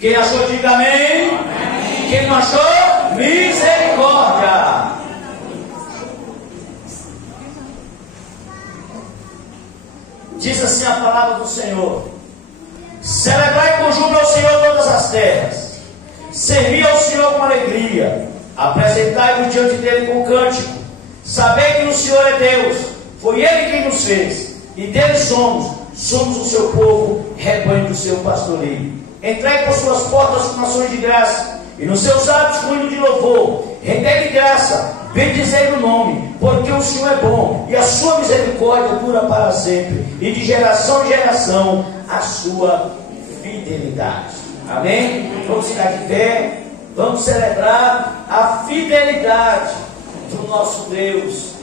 Quem achou, diga amém. Amém. Quem não achou, misericórdia. Diz assim a palavra do Senhor: celebrai com júbilo ao Senhor todas as terras, servi ao Senhor com alegria, apresentai-vos diante dele com cântico, sabei que o Senhor é Deus, foi Ele quem nos fez, e dele somos o seu povo, rebanho do seu pastoreio. Entrai por suas portas com ações de graça, e nos seus atos com hino de louvor. Rendei-lhe graça, bendizei o nome, porque o Senhor é bom, e a sua misericórdia dura para sempre, e de geração em geração a sua fidelidade. Amém? Vamos ficar de pé, vamos celebrar a fidelidade do nosso Deus,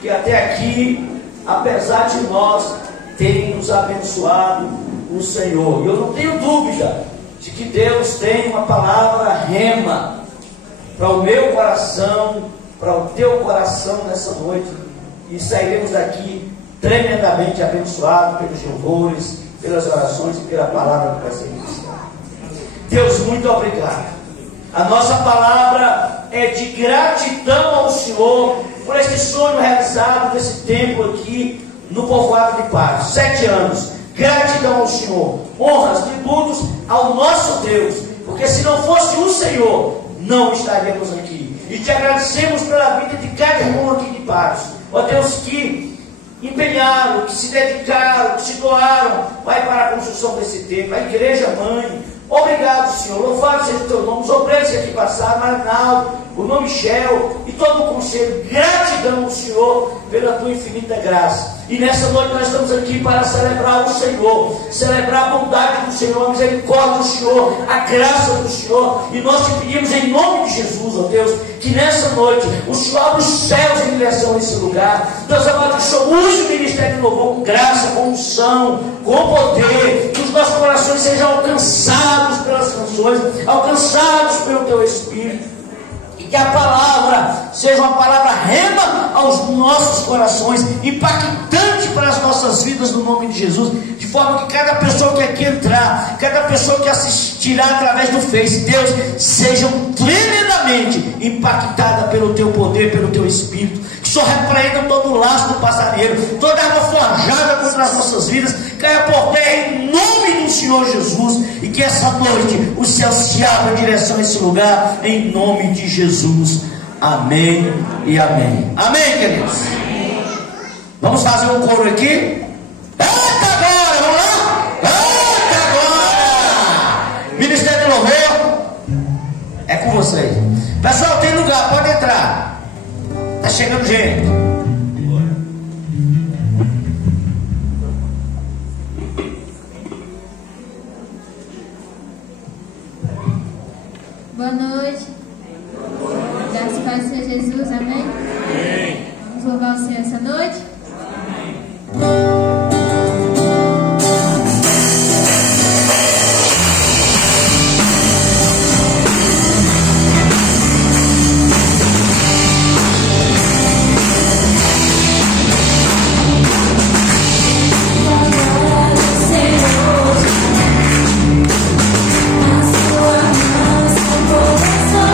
que até aqui, apesar de nós, tem nos abençoado o Senhor. E eu não tenho dúvida de que Deus tem uma palavra rema para o meu coração, para o teu coração nessa noite, e sairemos daqui tremendamente abençoados pelos louvores, pelas orações e pela palavra que vai ser ministrada. Deus, muito obrigado. A nossa palavra é de gratidão ao Senhor por este sonho realizado desse tempo aqui no povoado de Paz, 7 anos. Gratidão ao Senhor, honras, tributos ao nosso Deus, porque se não fosse o Senhor, não estaríamos aqui. E te agradecemos pela vida de cada irmão aqui de Paz, ó Deus, que empenharam, que se dedicaram, que se doaram, Pai, para a construção desse templo, a igreja mãe. Obrigado, Senhor, louvado seja o teu nome, os obreiros que aqui passaram, Arnaldo, o nome Michel e todo o conselho. Gratidão ao Senhor pela tua infinita graça. E nessa noite nós estamos aqui para celebrar o Senhor, celebrar a bondade do Senhor, a misericórdia do Senhor, a graça do Senhor. E nós te pedimos em nome de Jesus, ó Deus, que nessa noite o Senhor abra os céus em direção a esse lugar. Deus amado, que o Senhor use o ministério de louvor com graça, com unção, com poder, que os nossos corações sejam alcançados pelas canções, alcançados pelo teu Espírito. Que a palavra seja uma palavra rema aos nossos corações, impactante para as nossas vidas no nome de Jesus, de forma que cada pessoa que aqui entrar, cada pessoa que assistirá através do Face, Deus, sejam tremendamente impactada pelo teu poder, pelo teu Espírito. Que o Senhor repreenda todo o laço do passarinheiro, toda arma forjada contra as nossas vidas, caia por terra em nome do Senhor Jesus, e que essa noite o céu se abra em direção a esse lugar, em nome de Jesus. Amém e amém. Amém, queridos? Vamos fazer um coro aqui? Eita agora, vamos lá? Eita agora! Ministério de Louvor é com vocês. Pessoal, tem lugar, pode entrar. Tá chegando gente. Boa noite. Graças a Deus, Senhor Jesus, amém? Amém. Vamos louvar o Senhor essa noite? Amém. Senhor, a sua mão, seu coração.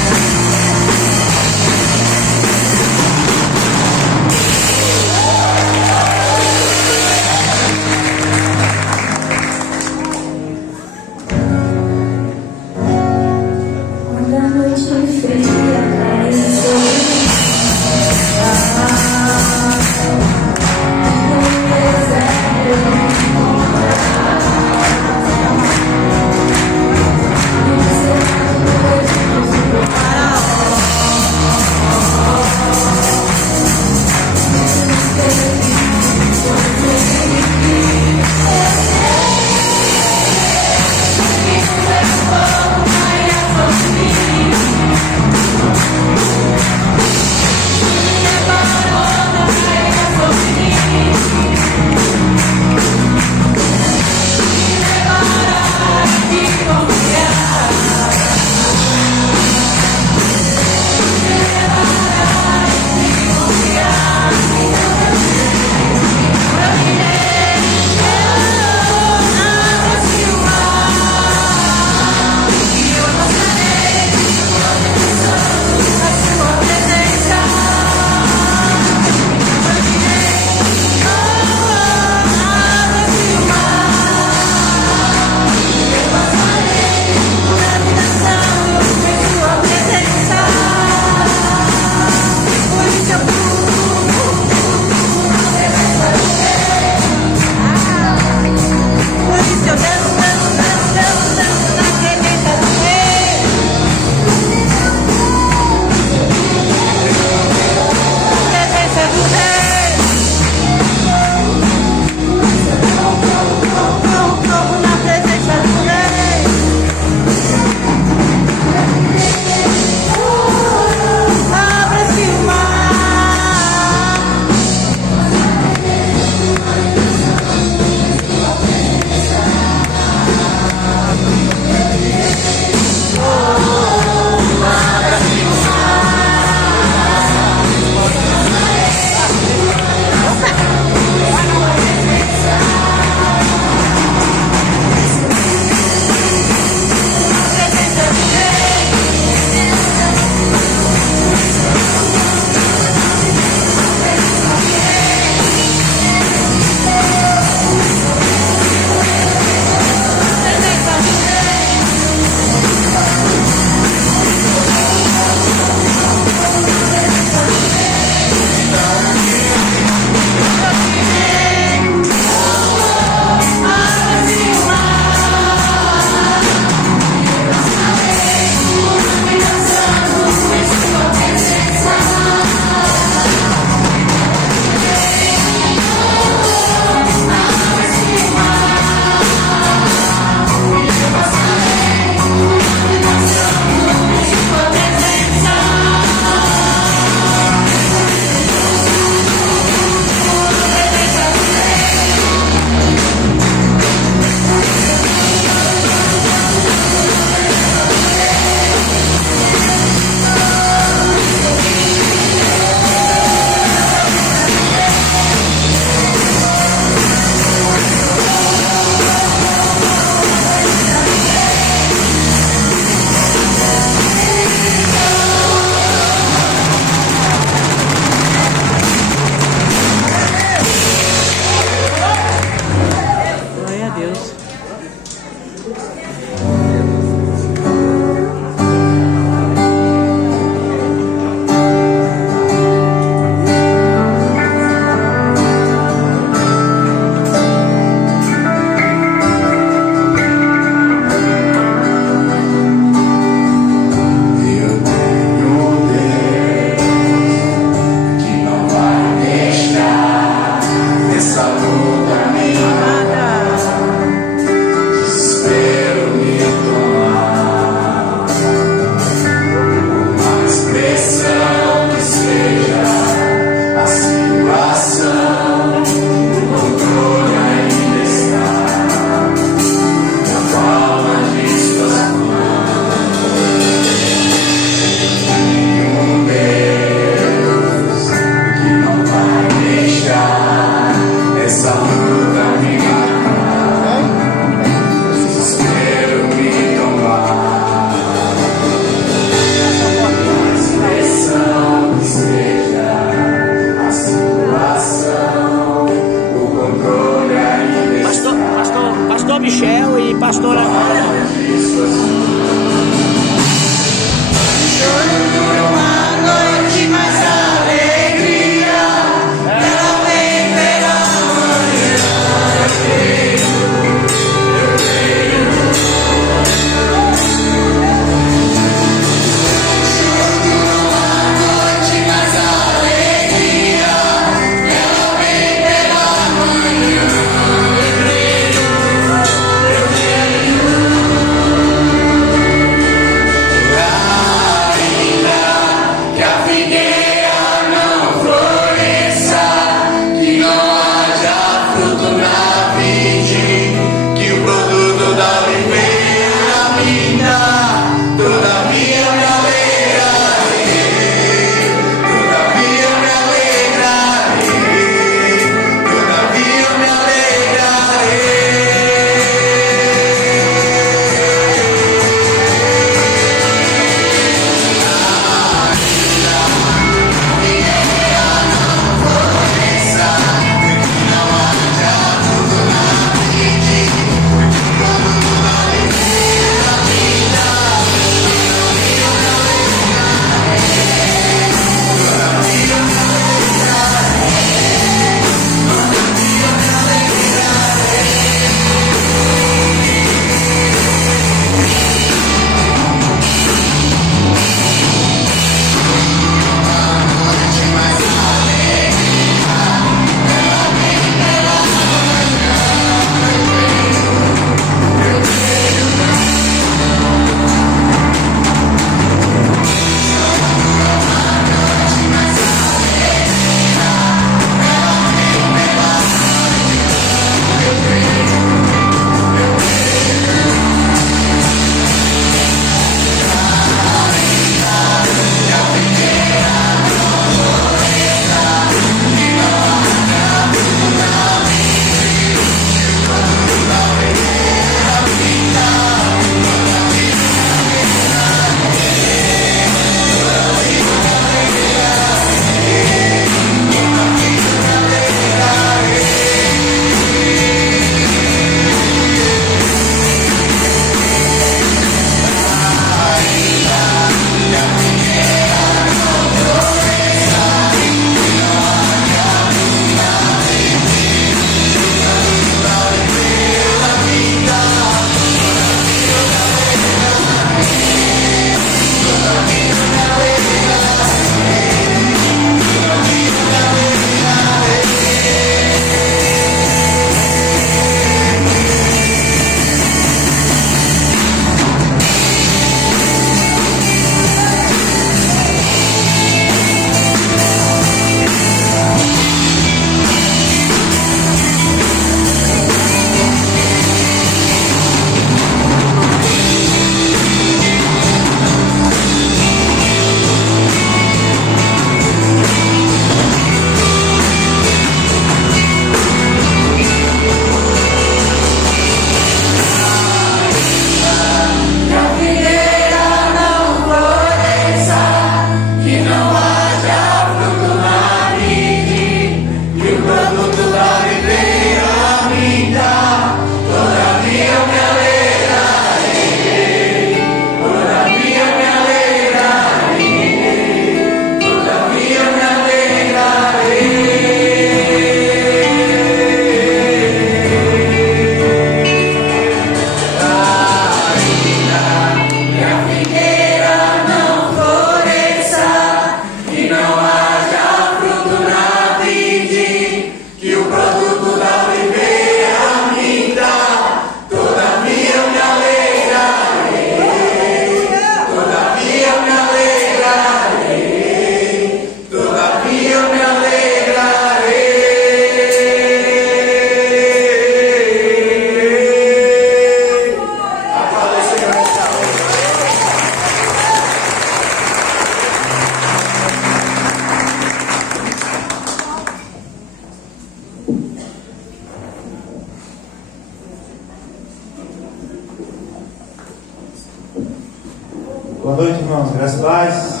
Graças a Deus.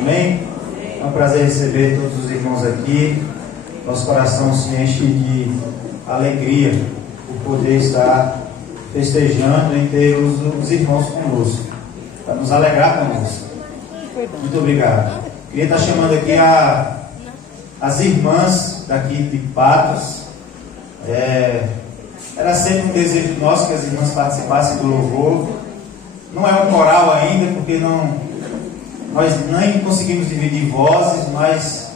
Amém? É um prazer receber todos os irmãos aqui. Nosso coração se enche de alegria por poder estar festejando em ter os irmãos conosco, para nos alegrar conosco. Muito obrigado. Queria estar chamando aqui as irmãs daqui de Patos. Era sempre um desejo nosso que as irmãs participassem do louvor. Não é um coral ainda, porque nós nem conseguimos dividir vozes, mas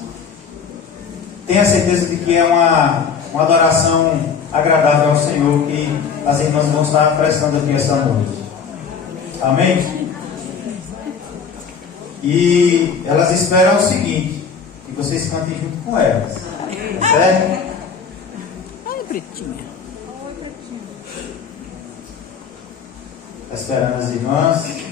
tenho a certeza de que é uma adoração agradável ao Senhor que as irmãs vão estar prestando aqui esta noite. Amém? E elas esperam o seguinte, que vocês cantem junto com elas. Tá certo? Ai, pretinha. Está esperando as irmãs.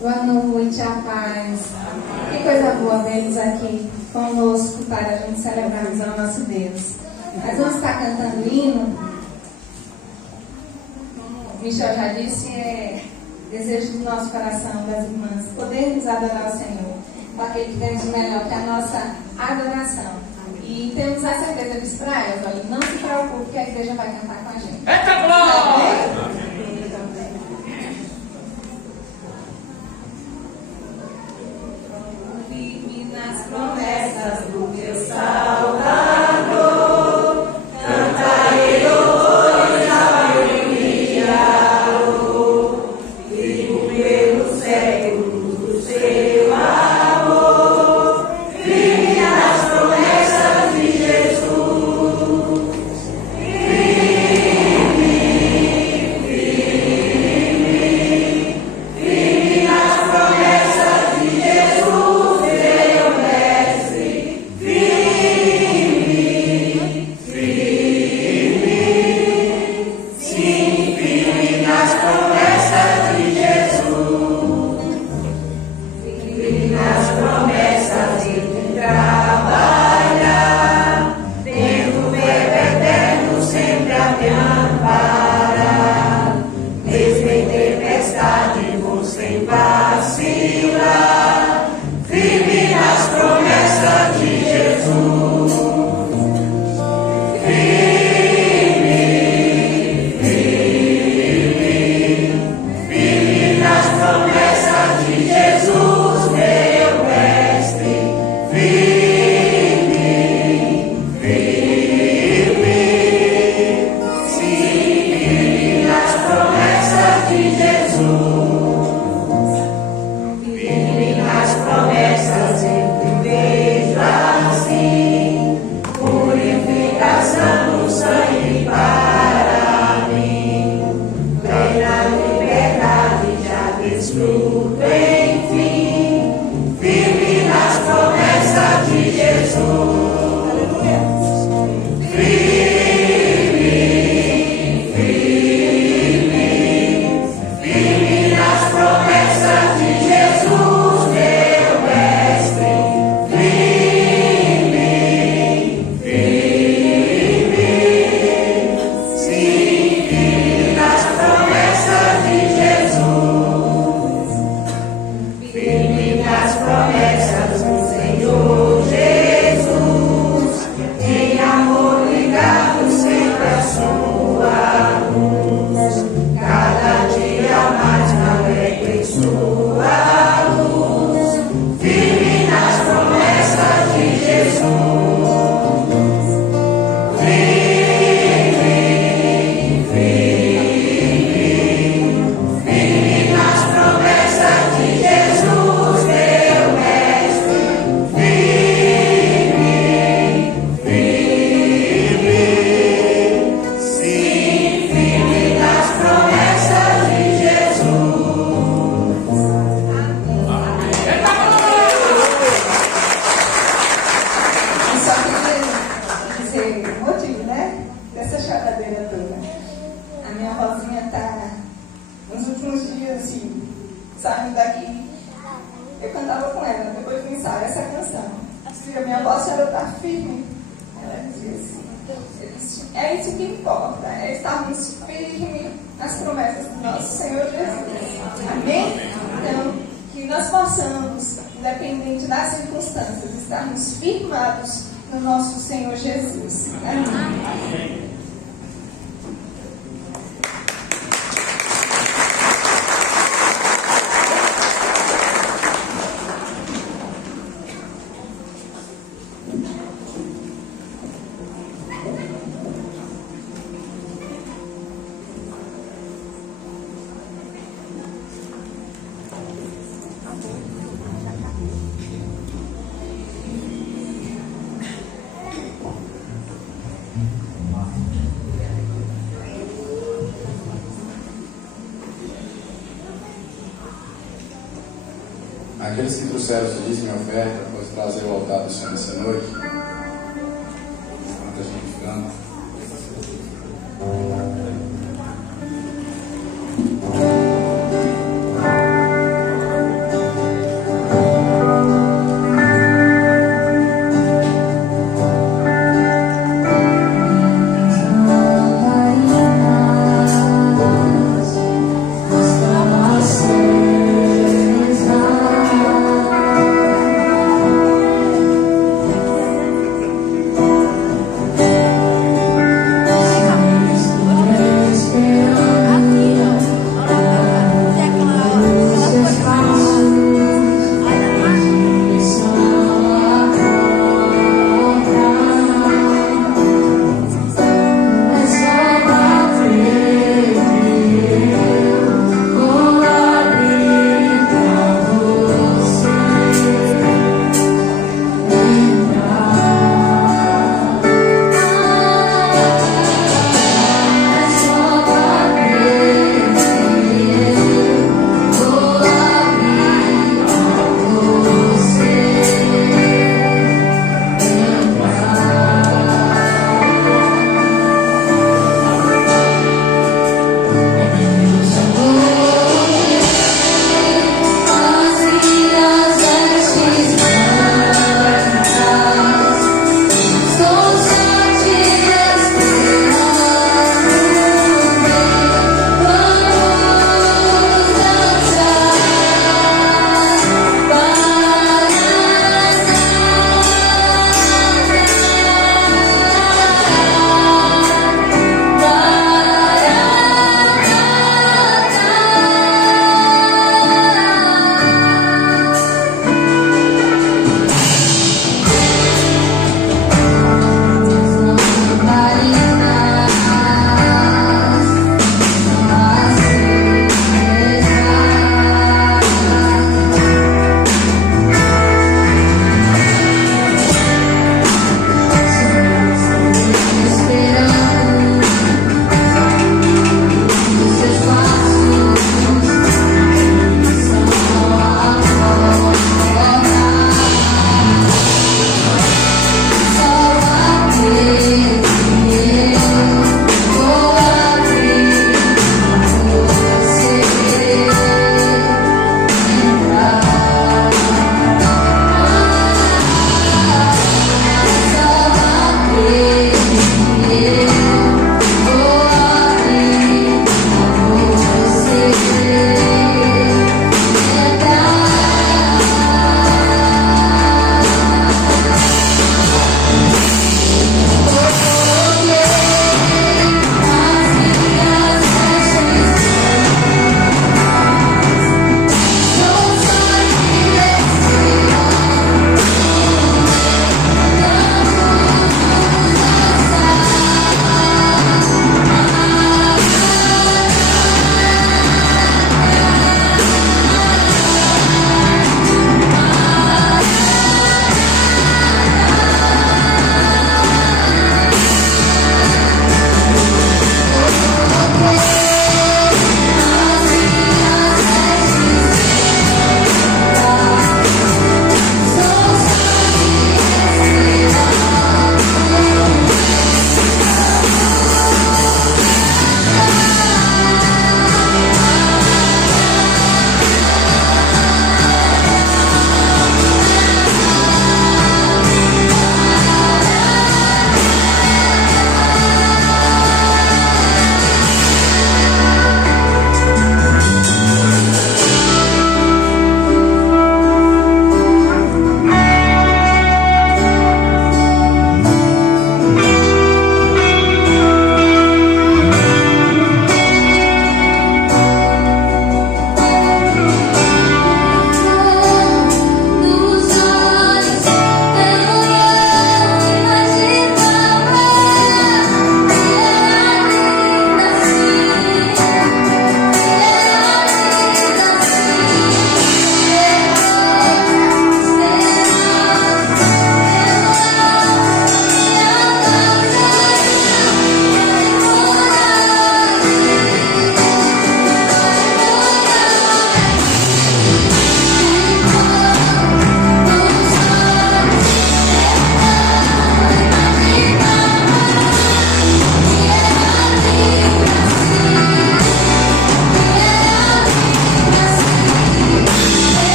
Boa noite, a paz. Que coisa boa vê-los aqui conosco para a gente celebrarmos ao nosso Deus. Nós vamos estar cantando hino. Como Michel já disse, é desejo do nosso coração, das irmãs, podermos adorar o Senhor com aquele que temos o melhor, que é a nossa adoração. E temos a certeza disso para elas. Olha, não se preocupe que a igreja vai cantar com a gente. Eita glória! Nas promessas do teu Salvador, cantarei louvores ao Criador, vivo pelos séculos do seu amor, vive nas promessas de Jesus, vive saindo daqui, eu cantava com ela, depois do ensaio, essa canção. Se a minha voz já está firme, ela dizia assim, é isso que importa, é estarmos firmes nas promessas do nosso Senhor Jesus. Amém? Então, que nós possamos, independente das circunstâncias, estarmos firmados no nosso Senhor Jesus. Amém? Aqueles que trouxeram os dízimos e oferta, pode trazer o altar do Senhor nessa noite. Enquanto a gente canta.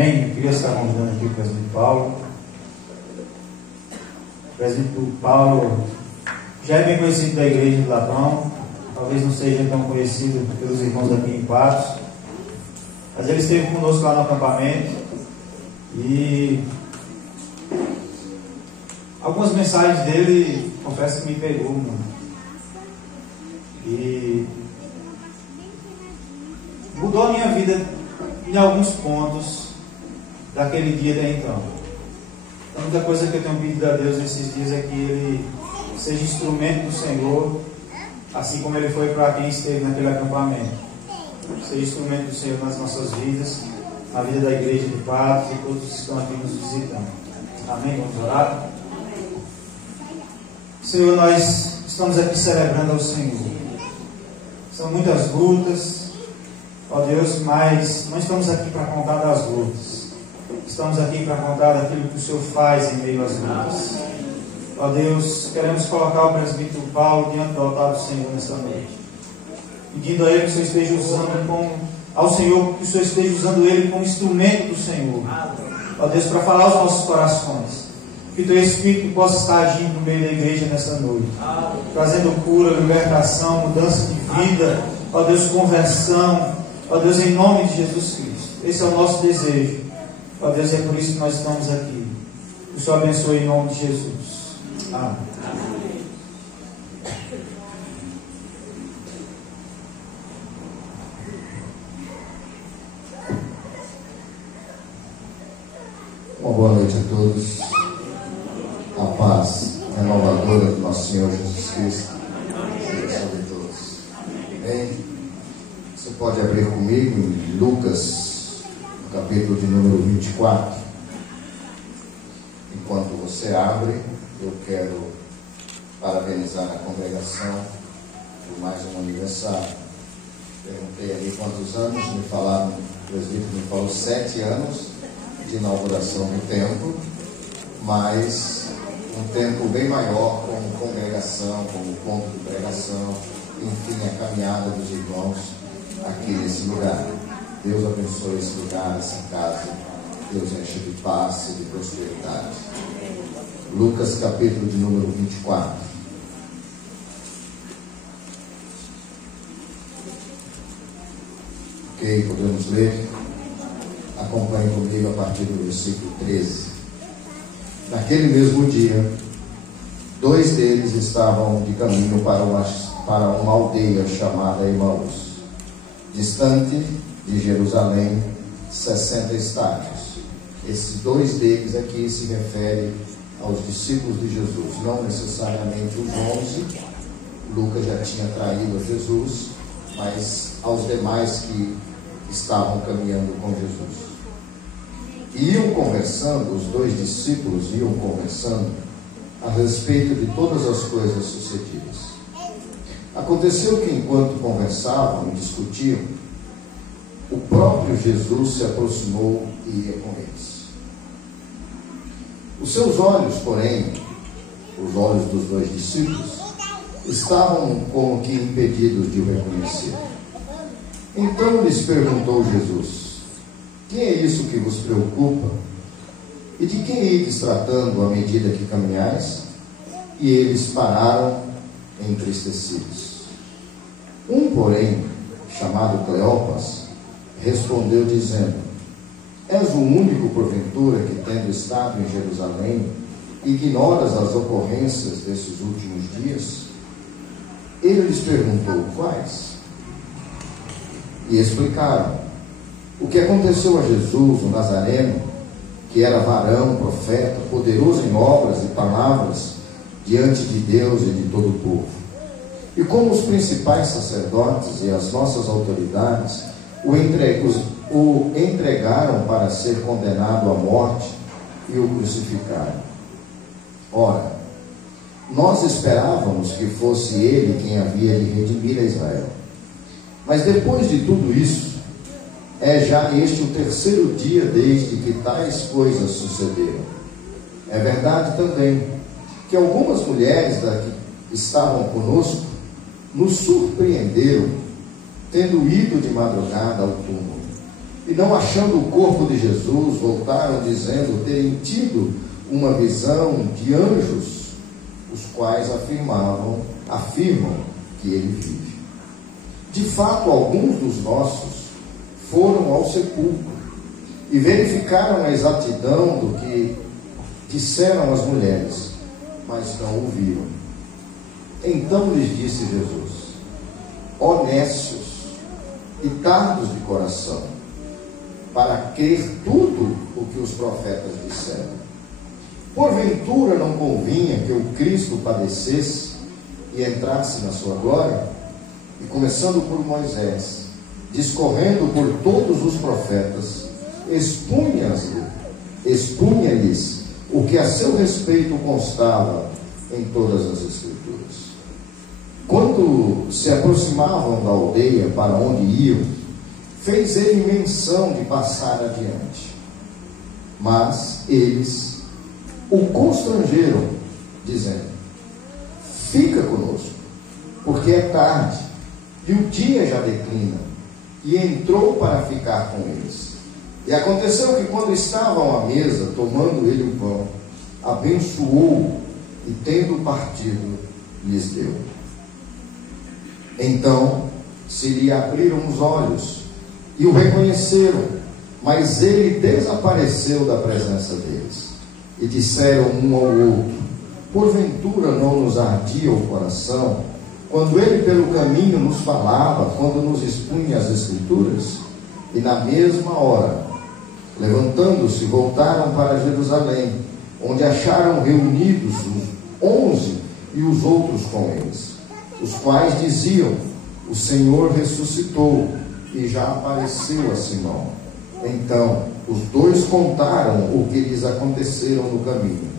Amém? Eu queria estar convidando aqui o presbítero Paulo. O presbítero Paulo já é bem conhecido da igreja de Lapão, talvez não seja tão conhecido pelos irmãos aqui em Patos, mas ele esteve conosco lá no acampamento e algumas mensagens dele, confesso que me pegou, mano. E mudou a minha vida em alguns pontos daquele dia até então. A única coisa que eu tenho pedido a Deus nesses dias é que Ele seja instrumento do Senhor, assim como Ele foi para quem esteve naquele acampamento. Seja instrumento do Senhor nas nossas vidas, na vida da igreja de Patos e todos que estão aqui nos visitando. Amém? Vamos orar? Senhor, nós estamos aqui celebrando ao Senhor. São muitas lutas, ó Deus, mas não estamos aqui para contar das lutas. Estamos aqui para contar daquilo que o Senhor faz em meio às lutas. Ó Deus, queremos colocar o presbítero Paulo diante do altar do Senhor nesta noite, pedindo a Ele que o Senhor esteja usando ao Senhor, que o Senhor esteja usando Ele como instrumento do Senhor. Ó Deus, para falar aos nossos corações. Que o Teu Espírito possa estar agindo no meio da igreja nessa noite, trazendo cura, libertação, mudança de vida, ó Deus, conversão, ó Deus, em nome de Jesus Cristo. Esse é o nosso desejo, ó Deus, é por isso que nós estamos aqui. Que o Senhor abençoe em nome de Jesus. Amém. Uma boa noite a todos. A paz renovadora do nosso Senhor Jesus Cristo seja sobre todos. Amém? Você pode abrir comigo em Lucas, no capítulo de número 24. Enquanto você abre, eu quero parabenizar a congregação por mais um aniversário. Perguntei ali quantos anos, me falaram, o presbítero me falou 7 anos de inauguração do templo, mas um tempo bem maior como congregação, como ponto de pregação, enfim, a caminhada dos irmãos aqui nesse lugar. Deus abençoe esse lugar, essa casa. Deus enche de paz e de prosperidade. Lucas capítulo de número 24. Ok, podemos ler? Acompanhe comigo a partir do versículo 13. Naquele mesmo dia, 2 deles estavam de caminho para uma aldeia chamada Emaús, distante de Jerusalém 60 estádios. Esses 2 deles aqui se referem aos discípulos de Jesus, não necessariamente os 11, Lucas já tinha traído a Jesus, mas aos demais que estavam caminhando com Jesus. E iam conversando, os 2 discípulos iam conversando a respeito de todas as coisas sucedidas. Aconteceu que enquanto conversavam e discutiam, o próprio Jesus se aproximou e ia com eles. Os seus olhos, porém, os olhos dos 2 discípulos, estavam como que impedidos de o reconhecer. Então lhes perguntou Jesus: quem é isso que vos preocupa? E de quem ides tratando à medida que caminhais? E eles pararam entristecidos. Um, porém, chamado Cleopas, respondeu dizendo: és o único, porventura, que, tendo estado em Jerusalém, ignoras as ocorrências desses últimos dias? Ele lhes perguntou: quais? E explicaram o que aconteceu a Jesus, o Nazareno, que era varão, profeta, poderoso em obras e palavras diante de Deus e de todo o povo. E como os principais sacerdotes e as nossas autoridades o entregaram para ser condenado à morte e o crucificaram. Ora, nós esperávamos que fosse ele quem havia de redimir a Israel. Mas depois de tudo isso, é já este o 3º dia desde que tais coisas sucederam. É verdade também que algumas mulheres da que estavam conosco nos surpreenderam, tendo ido de madrugada ao túmulo, E não achando o corpo de Jesus, voltaram dizendo terem tido uma visão de anjos, os quais afirmam que ele vive. De fato, alguns dos nossos foram ao sepulcro e verificaram a exatidão do que disseram as mulheres, mas não o viram. Então lhes disse Jesus: ó nécios e tardos de coração, para crer tudo o que os profetas disseram. Porventura não convinha que o Cristo padecesse e entrasse na sua glória? E começando por Moisés, discorrendo por todos os profetas, expunha-lhes o que a seu respeito constava em todas as Escrituras. Quando se aproximavam da aldeia para onde iam, fez ele menção de passar adiante. Mas eles o constrangeram, dizendo: fica conosco, porque é tarde, e o dia já declina. E entrou para ficar com eles. E aconteceu que, quando estavam à mesa, tomando ele o pão, abençoou e, tendo partido, lhes deu. Então se lhe abriram os olhos e o reconheceram, mas ele desapareceu da presença deles. E disseram um ao outro: porventura não nos ardia o coração quando ele pelo caminho nos falava, quando nos expunha as Escrituras? E na mesma hora, levantando-se, voltaram para Jerusalém, onde acharam reunidos os 11 e os outros com eles, os quais diziam: o Senhor ressuscitou e já apareceu a Simão. Então os dois contaram o que lhes aconteceram no caminho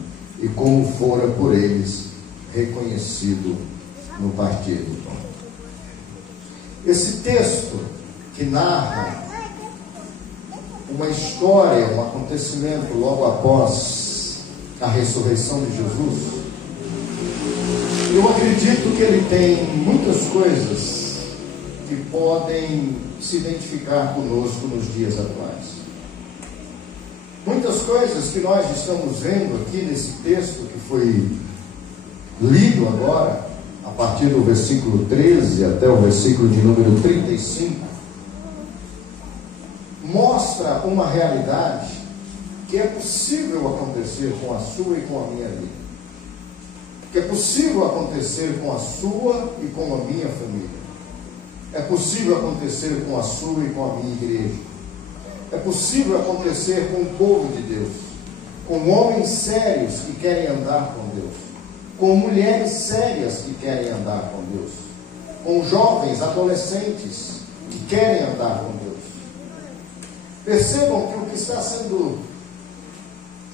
e como fora por eles reconhecido no partir do pão. Esse texto que narra uma história, um acontecimento logo após a ressurreição de Jesus, eu acredito que ele tem muitas coisas que podem se identificar conosco nos dias atuais. Muitas coisas que nós estamos vendo aqui nesse texto que foi lido agora, a partir do versículo 13 até o versículo de número 35, mostra uma realidade que é possível acontecer com a sua e com a minha vida, que é possível acontecer com a sua e com a minha família, é possível acontecer com a sua e com a minha igreja, é possível acontecer com o povo de Deus, com homens sérios que querem andar com Deus, com mulheres sérias que querem andar com Deus, com jovens, adolescentes que querem andar com Deus. Percebam que o que está sendo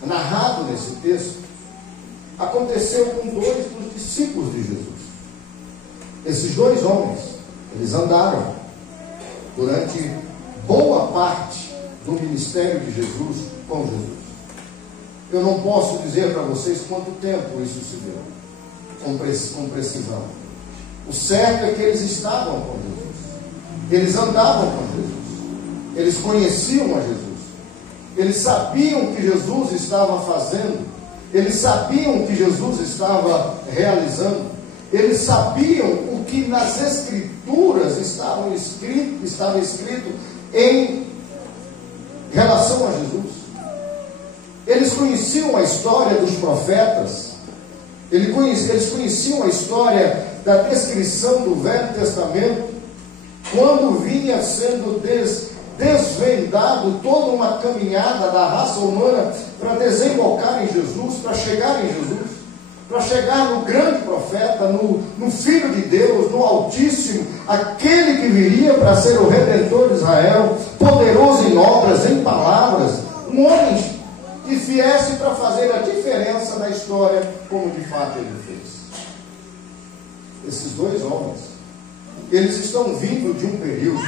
narrado nesse texto aconteceu com dois dos discípulos de Jesus. Esses dois homens, eles andaram durante boa parte do ministério de Jesus com Jesus. Eu não posso dizer para vocês quanto tempo isso se deu, com precisão. O certo é que eles estavam com Jesus, eles andavam com Jesus, eles conheciam a Jesus, eles sabiam o que Jesus estava fazendo, eles sabiam o que Jesus estava realizando, eles sabiam o que nas Escrituras estava escrito em relação a Jesus. Eles conheciam a história dos profetas, eles conheciam a história da descrição do Velho Testamento, quando vinha sendo desvendado toda uma caminhada da raça humana para desembocar em Jesus, para chegar em Jesus, para chegar no grande profeta, no Filho de Deus, no Altíssimo, aquele que viria para ser o Redentor de Israel, poderoso em obras, em palavras, um homem que viesse para fazer a diferença na história, como de fato ele fez. Esses dois homens, eles estão vindo de um período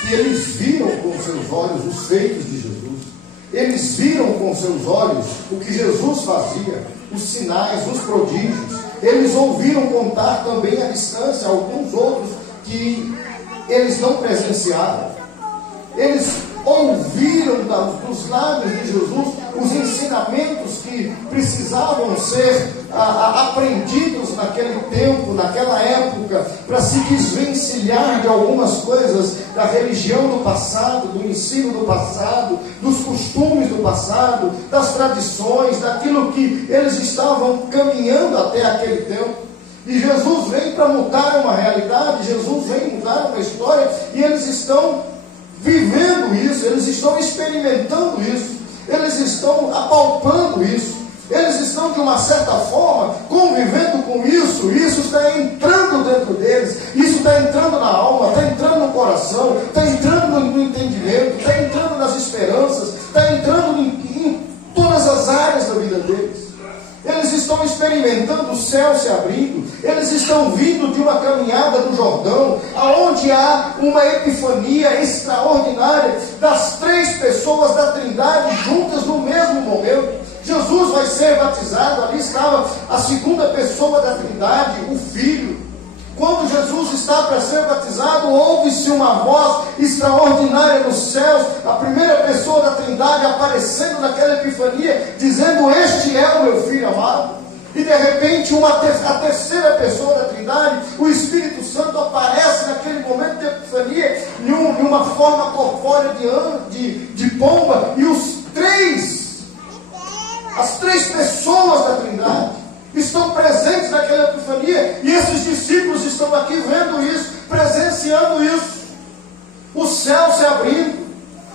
que eles viram com seus olhos os feitos de Jesus, eles viram com seus olhos o que Jesus fazia, os sinais, os prodígios, eles ouviram contar também à distância alguns outros que eles não presenciaram. Eles ouviram dos lábios de Jesus os ensinamentos que precisavam ser aprendidos naquele tempo, naquela época, para se desvencilhar de algumas coisas da religião do passado, do ensino do passado, dos costumes do passado, das tradições, daquilo que eles estavam caminhando até aquele tempo. E Jesus vem para mudar uma realidade, Jesus vem mudar uma história, e eles estão vivendo isso, eles estão experimentando isso, eles estão apalpando isso, eles estão de uma certa forma convivendo com isso, isso está entrando dentro deles, isso está entrando na alma, está entrando no coração, está entrando no entendimento, está entrando nas esperanças, está entrando em todas as áreas da vida deles. Eles estão experimentando o céu se abrindo, eles estão vindo de uma caminhada no Jordão, aonde há uma epifania extraordinária das 3 pessoas da Trindade juntas no mesmo momento. Jesus vai ser batizado, ali estava a 2ª pessoa da Trindade, o Filho. Quando Jesus está para ser batizado, ouve-se uma voz extraordinária nos céus, a 1ª pessoa da Trindade aparecendo naquela epifania, dizendo: este é o meu Filho amado. E de repente a 3ª pessoa da Trindade, o Espírito Santo, aparece naquele momento de epifania, em uma forma corpórea de pomba, e as 3 pessoas da Trindade estão presentes naquela epifania, e esses discípulos estão aqui vendo isso, presenciando isso, o céu se abrindo,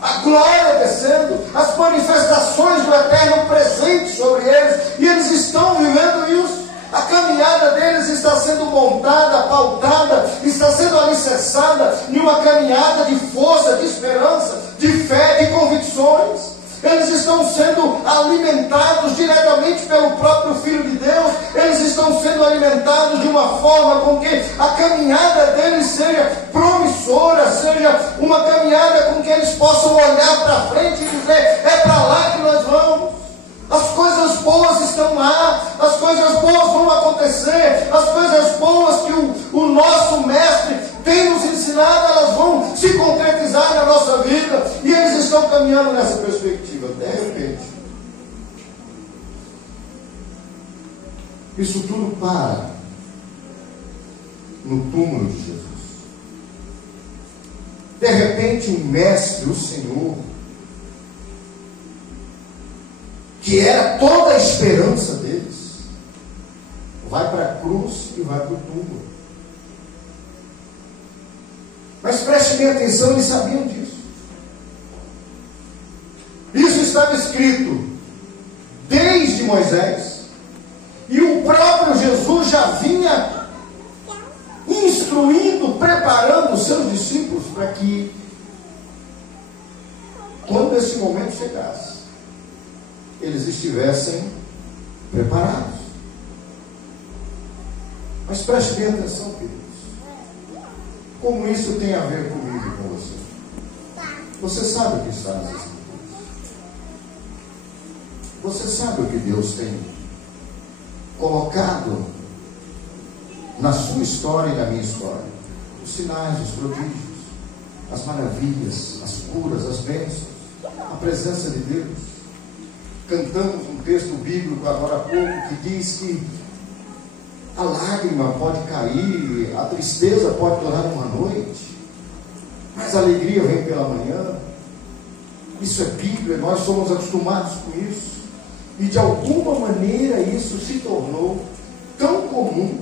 a glória descendo, as manifestações do Eterno presentes sobre eles, e eles estão vivendo isso. A caminhada deles está sendo montada, pautada, está sendo alicerçada em uma caminhada de força, de esperança, de fé, de convicções. Eles estão sendo alimentados diretamente pelo próprio Filho de Deus. Eles estão sendo alimentados de uma forma com que a caminhada deles seja promissora, seja uma caminhada com que eles possam olhar para frente e dizer: é para lá que nós vamos. As coisas boas estão lá, as coisas boas vão acontecer, as coisas boas que o nosso Mestre tem nos ensinado, elas vão se concretizar na nossa vida, e eles estão caminhando nessa perspectiva. De repente, isso tudo para no túmulo de Jesus. De repente, o Mestre, o Senhor, que era toda a esperança deles, vai para a cruz e vai para o túmulo. Mas preste bem atenção, eles sabiam disso. Isso estava escrito desde Moisés, e o próprio Jesus já vinha instruindo, preparando os seus discípulos para que, quando esse momento chegasse, eles estivessem preparados. Mas preste bem atenção, queridos. Como isso tem a ver comigo e com você? Você sabe o que está nas Escrituras. Você sabe o que Deus tem colocado na sua história e na minha história. Os sinais, os prodígios, as maravilhas, as curas, as bênçãos, a presença de Deus. Cantamos um texto bíblico agora há pouco que diz que a lágrima pode cair, a tristeza pode durar uma noite, mas a alegria vem pela manhã. Isso é Bíblia, nós somos acostumados com isso, e de alguma maneira isso se tornou tão comum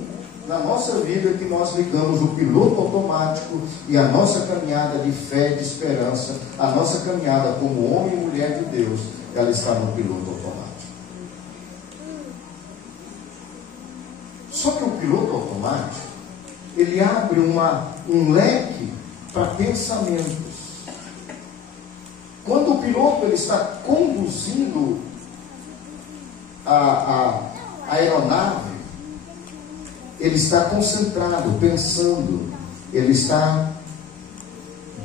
na nossa vida que nós ligamos o piloto automático, e a nossa caminhada de fé, de esperança, a nossa caminhada como homem e mulher de Deus, ela está no piloto automático. Só que o piloto automático, ele abre um leque para pensamentos. Quando o piloto ele está conduzindo a aeronave, ele está concentrado, pensando, ele está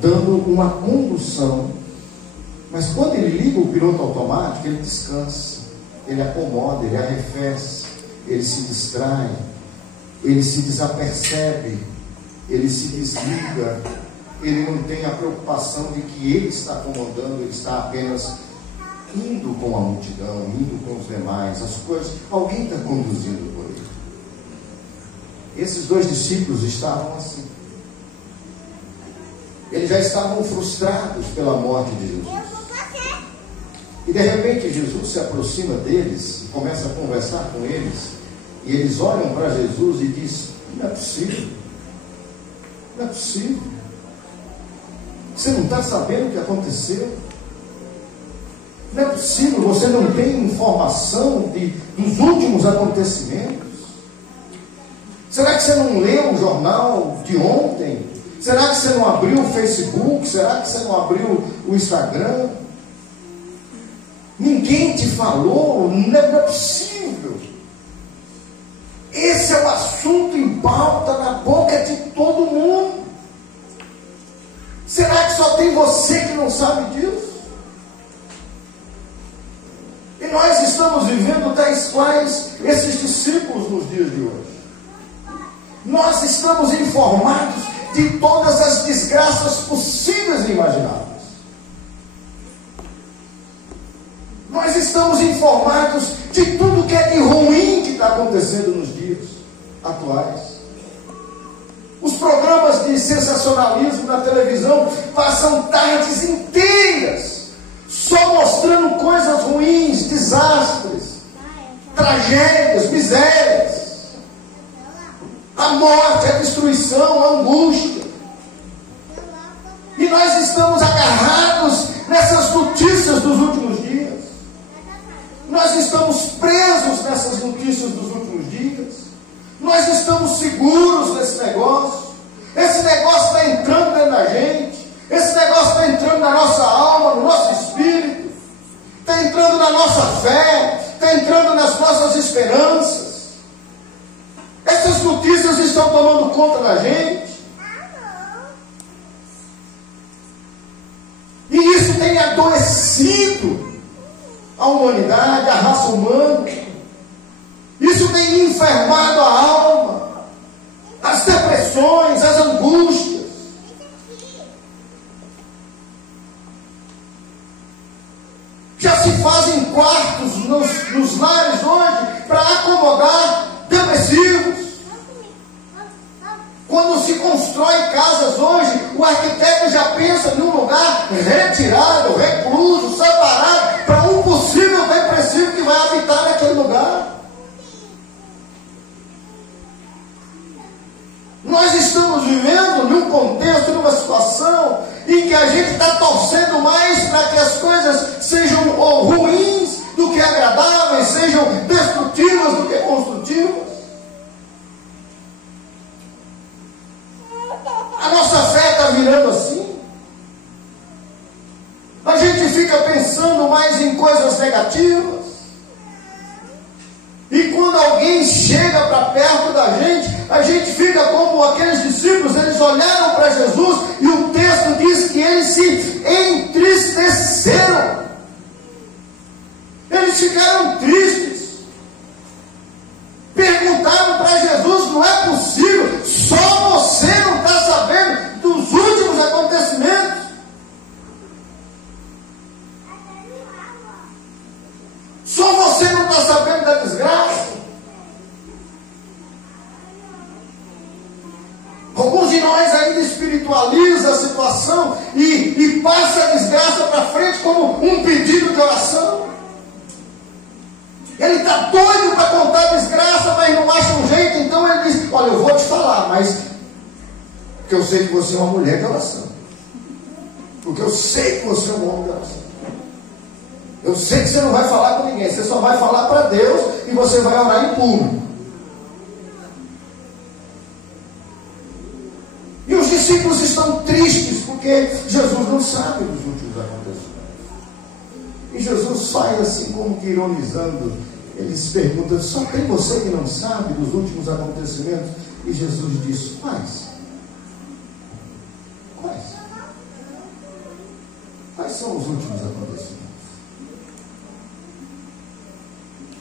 dando uma condução. Mas quando ele liga o piloto automático, ele descansa, ele acomoda, ele arrefece, ele se distrai, ele se desapercebe, ele se desliga, ele não tem a preocupação de que ele está comandando, ele está apenas indo com a multidão, indo com os demais, as coisas, alguém está conduzindo por ele. Esses 2 discípulos estavam assim. Eles já estavam frustrados pela morte de Jesus. E de repente Jesus se aproxima deles, começa a conversar com eles, e eles olham para Jesus e dizem: não é possível, não é possível, você não está sabendo o que aconteceu, não é possível, você não tem informação dos últimos acontecimentos, será que você não leu o jornal de ontem? Será que você não abriu o Facebook? Será que você não abriu o Instagram? Ninguém te falou? Não é possível. Esse é o assunto em pauta na boca de todo mundo. Será que só tem você que não sabe disso? E nós estamos vivendo tais quais esses discípulos nos dias de hoje. Nós estamos informados de todas as desgraças possíveis e imagináveis. Nós estamos informados de tudo que é de ruim que está acontecendo nos dias atuais. Os programas de sensacionalismo na televisão passam tardes inteiras só mostrando coisas ruins, desastres, tragédias, misérias, a morte, a destruição, a angústia. E nós estamos agarrados nessas notícias dos últimos dias. Nós estamos presos nessas notícias dos últimos dias. Nós estamos seguros nesse negócio. Esse negócio está entrando dentro da gente. Esse negócio está entrando na nossa alma, no nosso espírito. Está entrando na nossa fé. Está entrando nas nossas esperanças. Essas notícias estão tomando conta da gente. E isso tem adoecido a humanidade, a raça humana. Isso tem enfermado a alma, as depressões, as angústias. Já se fazem quartos nos lares hoje para acomodar depressivos. Quando se constrói casas hoje, o arquiteto já pensa num lugar retirado, recluso, separado, para um possível depressivo que vai habitar naquele lugar. Nós estamos vivendo num contexto, numa situação em que a gente está torcendo mais para que as coisas sejam ruins do que agradáveis, sejam destrutivas do que construtivas. A nossa fé está virando assim. A gente fica pensando mais em coisas negativas. E quando alguém chega para perto da gente, a gente fica como aqueles discípulos. Eles olharam para Jesus e o texto diz que eles se entristeceram. Eles ficaram tristes. Perguntaram para Jesus: não é possível, só você não está sabendo dos últimos acontecimentos? Só você não está sabendo da desgraça? Alguns de nós ainda espiritualiza a situação e passa a desgraça para frente como um pedido de oração. Ele está doido para contar a desgraça, mas não acha um jeito, então ele diz: olha, eu vou te falar, mas porque eu sei que você é uma mulher de oração. Porque eu sei que você é um homem de oração. Eu sei que você não vai falar com ninguém, você só vai falar para Deus e você vai orar em público. E os discípulos estão tristes porque Jesus não sabe dos últimos acontecimentos. E Jesus sai assim como que ironizando. Eles perguntam: só tem você que não sabe dos últimos acontecimentos? E Jesus diz: quais? Quais? Quais são os últimos acontecimentos?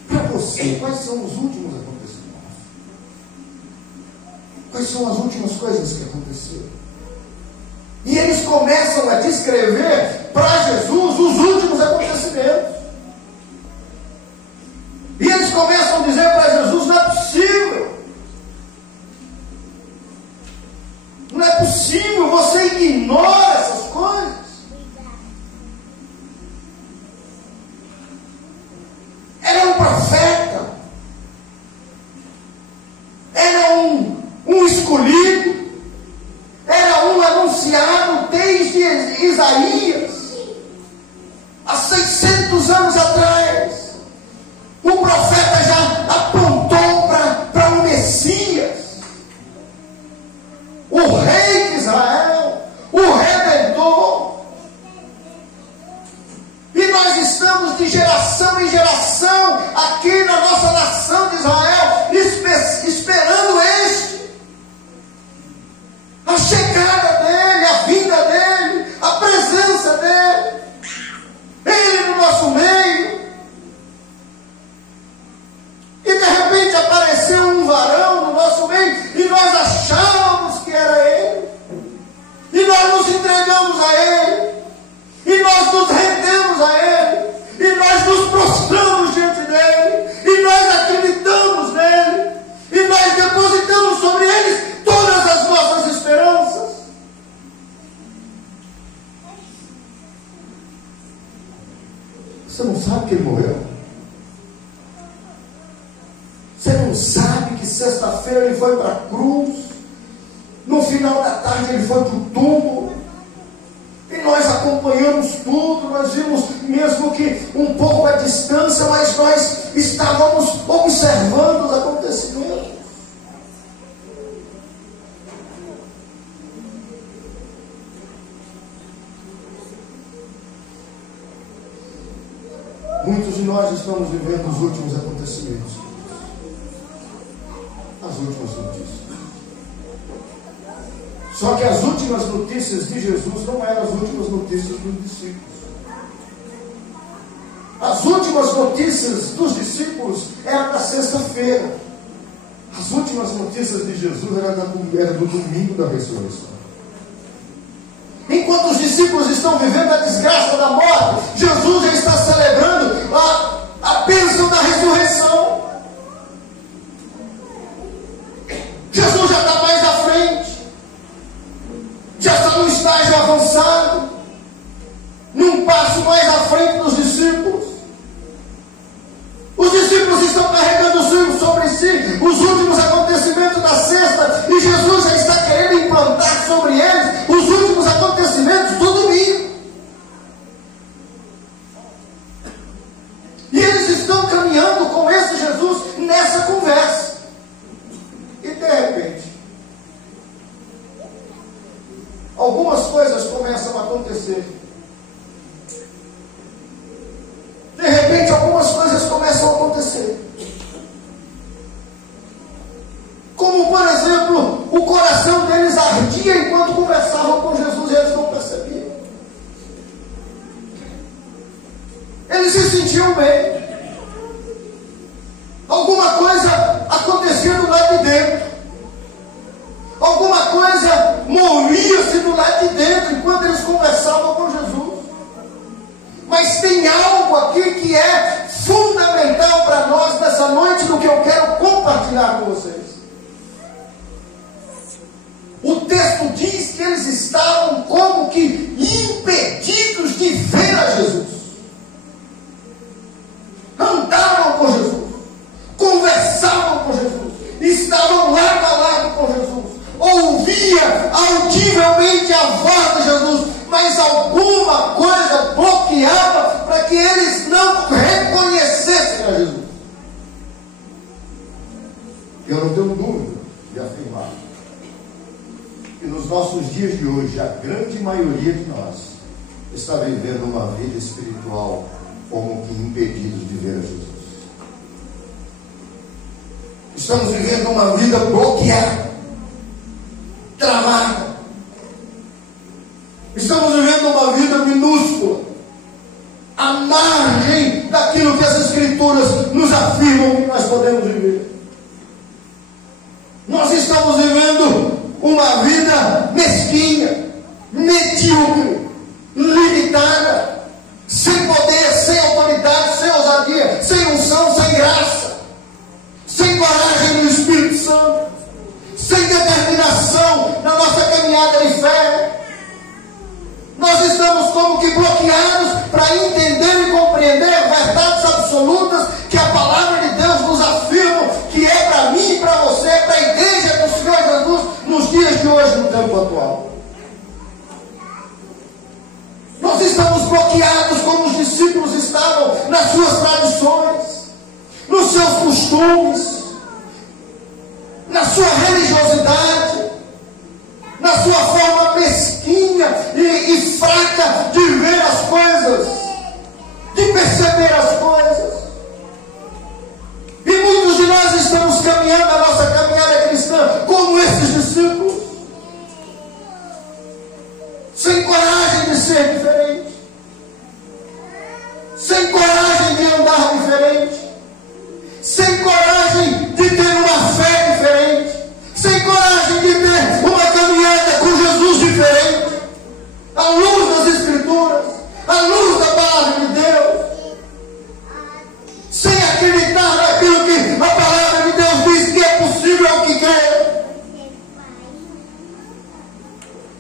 Para você, quais são os últimos acontecimentos? Quais são as últimas coisas que aconteceram? E começam a descrever para Jesus os últimos acontecimentos. E eles começam a dizer para Jesus: não é possível. Não é possível, você ignora essas coisas. Era um profeta. Era um escolhido. Era um anunciado desde Isaías, há 600 anos atrás. O profeta já apontou para o Messias, o rei de Israel, o Redentor. E nós estamos de geração em geração aqui na nossa nação de Israel, esperando a chegada dele, a vinda dele, a presença dele, ele no nosso meio. E de repente apareceu um varão no nosso meio e nós achávamos que era ele, e nós nos entregamos a ele, e nós nos rendemos a ele, e nós nos prostramos diante dele, e nós acreditamos nele, e nós depositamos sobre ele todas as nossas esperanças. Você não sabe que ele morreu? Você não sabe que sexta-feira ele foi para a cruz, no final da tarde ele foi para o túmulo, e nós acompanhamos tudo, nós vimos mesmo que um pouco à distância, mas nós estávamos observando os acontecimentos. Muitos de nós estamos vivendo os últimos acontecimentos, as últimas notícias. Só que as últimas notícias de Jesus não eram as últimas notícias dos discípulos. As últimas notícias dos discípulos eram da sexta-feira. As últimas notícias de Jesus eram do domingo da ressurreição. Enquanto os discípulos estão vivendo a desgraça da morte, Jesus já está celebrando a bênção da ressurreição. Jesus já está mais à frente, já está num estágio avançado, num passo mais à frente dos discípulos. Os discípulos estão carregando sobre si os últimos acontecimentos da sexta, e Jesus já está querendo implantar sobre eles os últimos acontecimentos do domingo. E eles estão caminhando com esse Jesus nessa conversa. E de repente, algumas coisas começam a acontecer. De repente, algumas coisas começam a acontecer. Como, por exemplo, o coração deles ardia enquanto conversavam com Jesus e eles não percebiam. Eles se sentiam bem. Alguma coisa acontecia do lado de dentro. Alguma coisa movia-se do lado de dentro enquanto eles conversavam com Jesus. Mas tem algo aqui que é fundamental para nós nessa noite, do que eu quero compartilhar com vocês. O texto diz que eles estavam como que impedidos de ver a Jesus. Andavam com Jesus, conversavam com Jesus, estavam lado a lado com Jesus, ouvia audivelmente a voz de Jesus, mas alguma coisa bloqueava para que eles não reconhecessem a Jesus. Eu não tenho dúvida de afirmar que nos nossos dias de hoje, a grande maioria de nós está vivendo uma vida espiritual como que impedidos de ver a Jesus. Estamos vivendo uma vida bloqueada, travada. Estamos vivendo uma vida minúscula, à margem daquilo que as Escrituras nos afirmam que nós podemos viver. Nós estamos vivendo uma vida mesquinha, medíocre, limitada, sem poder, sem autoridade, sem ousadia, sem unção, sem graça, sem coragem do Espírito Santo, sem determinação na nossa caminhada de fé. Nós estamos como que bloqueados para entender e compreender verdades absolutas que a palavra de Deus nos afirma que é para mim e para você, para a igreja do Senhor Jesus nos dias de hoje, no tempo atual. Nós estamos bloqueados como os discípulos estavam nas suas tradições, nos seus costumes, na sua religiosidade, na sua forma mesquinha e fraca de ver as coisas, de perceber as coisas. E muitos de nós estamos caminhando a nossa caminhada cristã como esses discípulos, sem coragem de ser diferente, sem coragem de andar diferente, sem coragem de ter uma fé diferente, sem coragem de ter uma caminhada com Jesus diferente, à luz das Escrituras, à luz da palavra de Deus, sem acreditar naquilo que a palavra de Deus diz que é possível ao que crê.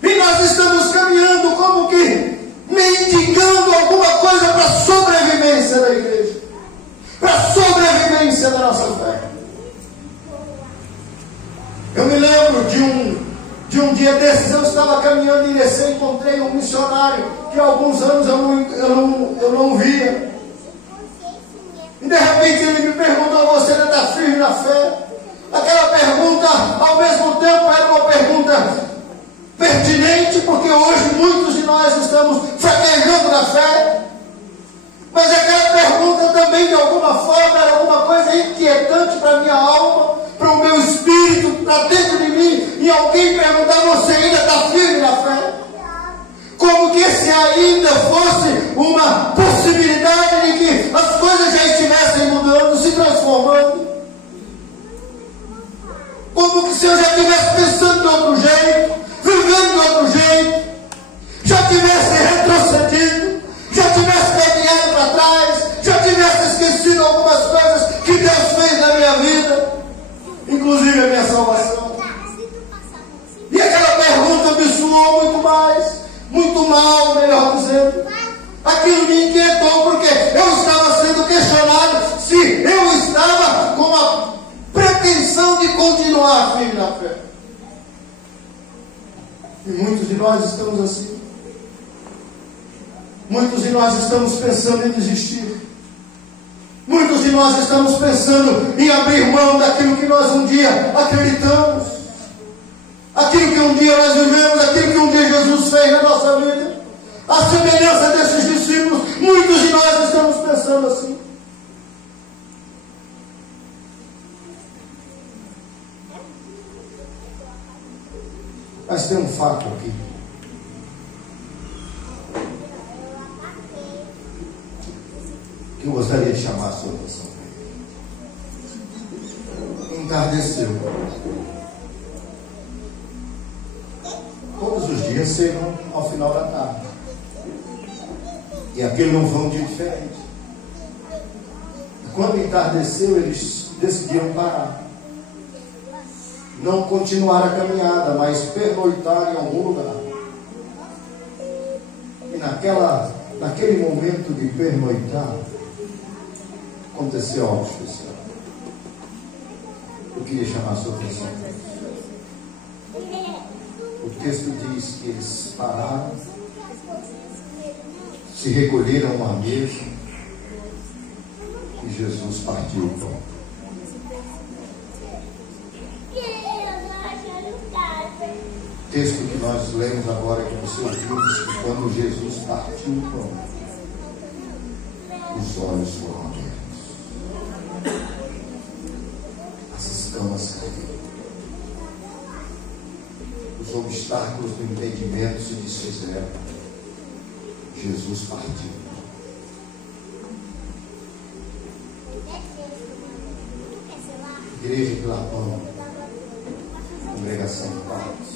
E nós estamos caminhando como que mendigando alguma coisa para a sobrevivência da igreja, para a sobrevivência da nossa fé. Eu me lembro de um dia desses, eu estava caminhando em Irecê, encontrei um missionário que há alguns anos eu não via. E de repente ele me perguntou: você ainda está firme na fé? Aquela pergunta, ao mesmo tempo, era uma pergunta pertinente, porque hoje muitos de nós estamos fraquejando na fé. Mas aquela pergunta também, de alguma forma, era alguma coisa inquietante para a minha alma, para o meu espírito, para dentro de mim. E alguém perguntar: você ainda está firme na fé? Como que se ainda fosse uma possibilidade de que as coisas já estivessem mudando, se transformando. Como que se eu já estivesse pensando de outro jeito, vivendo de outro jeito, já tivesse retrocedido, já tivesse caminhado para trás, já tivesse esquecido algumas coisas que Deus fez na minha vida, inclusive a minha salvação. E aquela pergunta me soou muito mal, melhor dizendo. Aquilo me inquietou, porque eu estava sendo questionado se eu estava com a pretensão de continuar firme na fé. E muitos de nós estamos assim. Muitos de nós estamos pensando em desistir. Muitos de nós estamos pensando em abrir mão daquilo que nós um dia acreditamos, aquilo que um dia nós vivemos, aquilo que um dia Jesus fez na nossa vida. A semelhança desses discípulos, muitos de nós estamos pensando assim. Mas tem um fato aqui. Que eu gostaria de chamar a sua atenção. Entardeceu. Todos os dias chegam ao final da tarde. E aquele não foi um dia diferente. Quando entardeceu, eles decidiram parar. Não continuar a caminhada, mas pernoitar em algum lugar. E naquele momento de pernoitar, aconteceu algo especial. Eu queria chamar a sua atenção. O texto diz que eles pararam, se recolheram à mesa e Jesus partiu o pão. O texto que nós lemos agora, que você ouviu, diz que quando Jesus partiu o pão, os olhos foram abertos, as escamas caíram, os obstáculos do entendimento se desfizeram. Jesus partiu. Igreja de Lapão, congregação de paz,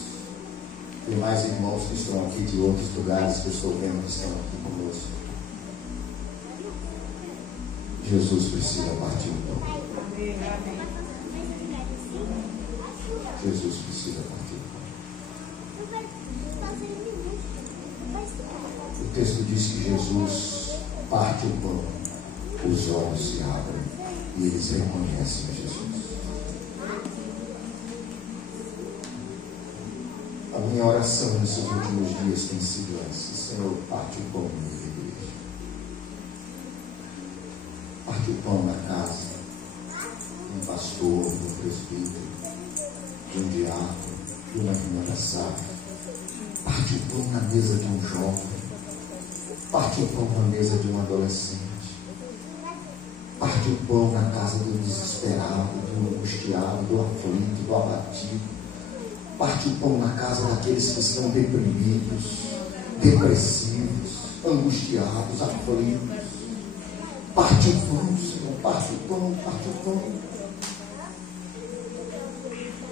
Tem mais irmãos que estão aqui de outros lugares que eu estou vendo que estão aqui conosco. Jesus precisa partir o pão. Jesus precisa partir o pão. O texto diz que Jesus parte o pão, os olhos se abrem e eles reconhecem Jesus. A minha oração nesses últimos dias tem sido essa: Senhor, parte o pão na minha igreja. Parte o pão na casa de um pastor, de um presbítero, de um diácono, de uma irmã da sala. Parte o pão na mesa de um jovem. Parte o pão na mesa de um adolescente. Parte o pão na casa do desesperado, do angustiado, do aflito, do abatido. Parte o pão na casa daqueles que estão deprimidos, depressivos, angustiados, aflitos. Parte o pão, Senhor, parte o pão, parte o pão.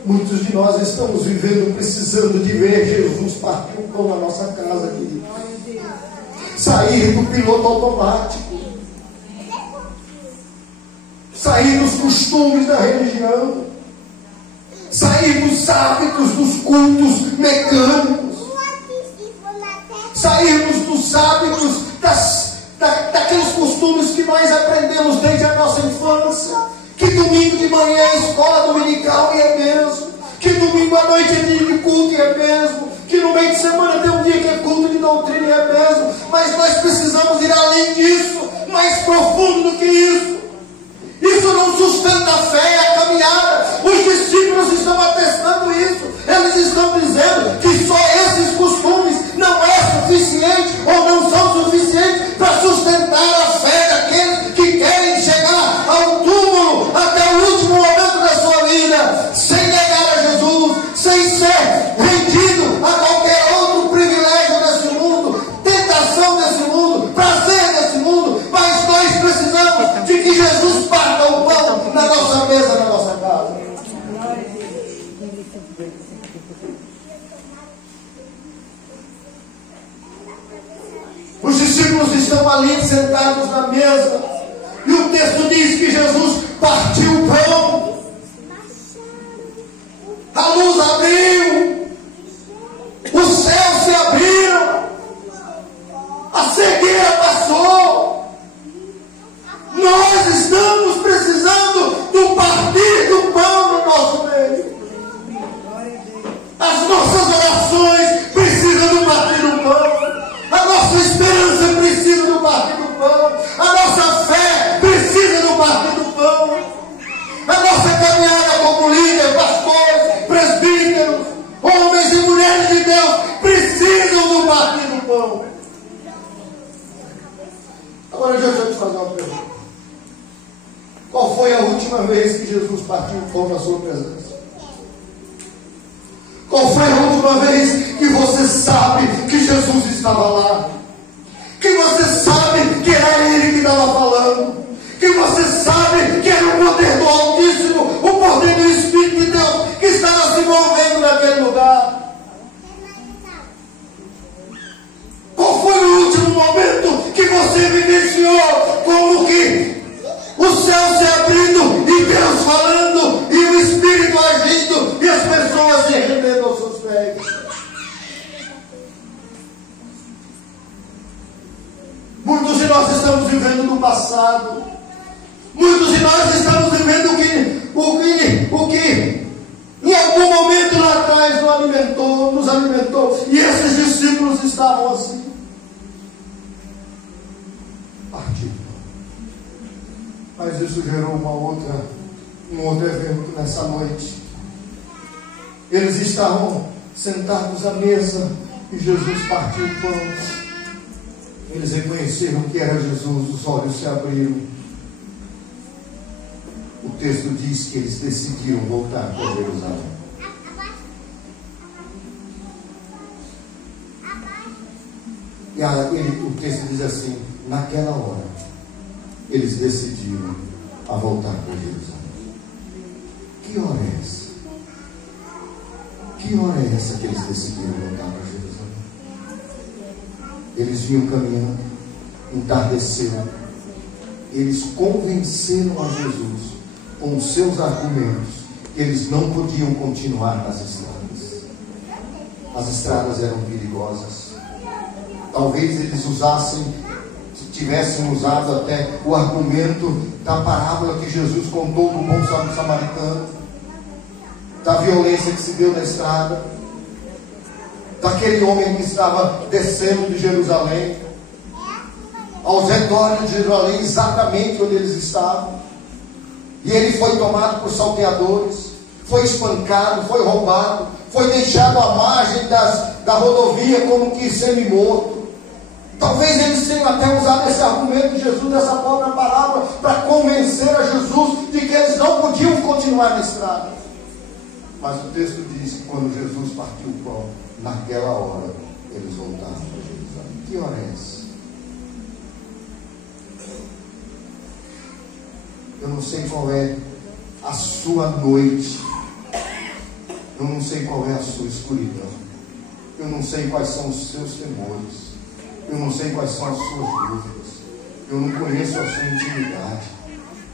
Muitos de nós estamos vivendo precisando de ver Jesus partir o pão na nossa casa, querido. Sair do piloto automático. Sair dos costumes da religião. Sair dos hábitos dos cultos mecânicos. Sairmos dos hábitos daqueles costumes que nós aprendemos desde a nossa infância. Que domingo de manhã é escola dominical e é mesmo. Que domingo à noite é dia de culto e é mesmo. Que no meio de semana tem um dia que é culto de doutrina e é mesmo. Mas nós precisamos ir além disso, mais profundo do que isso. Isso não sustenta a fé, a caminhada. Os discípulos estão atestando isso. Eles estão dizendo que só esses costumes não é suficiente ou não são suficientes para sustentar a fé daqueles que querem chegar ao túmulo até o último momento da sua vida, sem negar a Jesus, sem ser rendido a qualquer outro privilégio desse mundo, tentação desse mundo, prazer desse mundo. Mas nós precisamos de que Jesus parta o pão na nossa mesa, na nossa casa. Os discípulos estão ali sentados na mesa e o texto diz que Jesus partiu o pão. A luz abriu, os céus se abriram, a cegueira passou. Nós estamos precisando do partir do pão no nosso meio. As nossas orações precisam do partir do pão. A nossa esperança precisa do partir do pão. A nossa fé precisa do partir do pão. A nossa caminhada como líder, pastores, presbíteros, homens e mulheres de Deus precisam do partir do pão. Agora deixa eu te fazer uma pergunta. Qual foi a última vez que Jesus partiu o pão na sua presença? Qual foi a última vez que você sabe que Jesus estava lá? Que você sabe que era Ele que estava falando? Que você sabe que era o poder do Altíssimo, o poder do Espírito de Deus que estava se movendo naquele lugar? Qual foi o último momento que você vivenciou como que o céu se abrindo e Deus falando e o Espírito agindo e as pessoas se rendendo aos seus pés? Muitos de nós estamos vivendo no passado. Muitos de nós estamos vivendo o que em algum momento lá atrás nos alimentou. E esses discípulos estavam assim. Partido. Mas isso gerou um outro evento nessa noite. Eles estavam sentados à mesa e Jesus partiu o pão. Eles reconheceram que era Jesus, os olhos se abriram. O texto diz que eles decidiram voltar para Jerusalém. E o texto diz assim: naquela hora, eles decidiram a voltar para Jerusalém. Que hora é essa? Que hora é essa que eles decidiram voltar para Jerusalém? Eles vinham caminhando, entardeceu. Eles convenceram a Jesus com os seus argumentos que eles não podiam continuar nas estradas. As estradas eram perigosas. Talvez eles tivessem usado até o argumento da parábola que Jesus contou do bom samaritano, da violência que se deu na estrada, daquele homem que estava descendo de Jerusalém, aos redores de Jerusalém, exatamente onde eles estavam, e ele foi tomado por salteadores, foi espancado, foi roubado, foi deixado à margem da rodovia como que semi-morto. Talvez eles tenham até usado esse argumento de Jesus, dessa própria parábola, para convencer a Jesus de que eles não podiam continuar na estrada. Mas o texto diz que quando Jesus partiu o pão, naquela hora, eles voltaram para Jerusalém. Que hora é essa? Eu não sei qual é a sua noite. Eu não sei qual é a sua escuridão. Eu não sei quais são os seus temores. Eu não sei quais são as suas dúvidas. Eu não conheço a sua intimidade.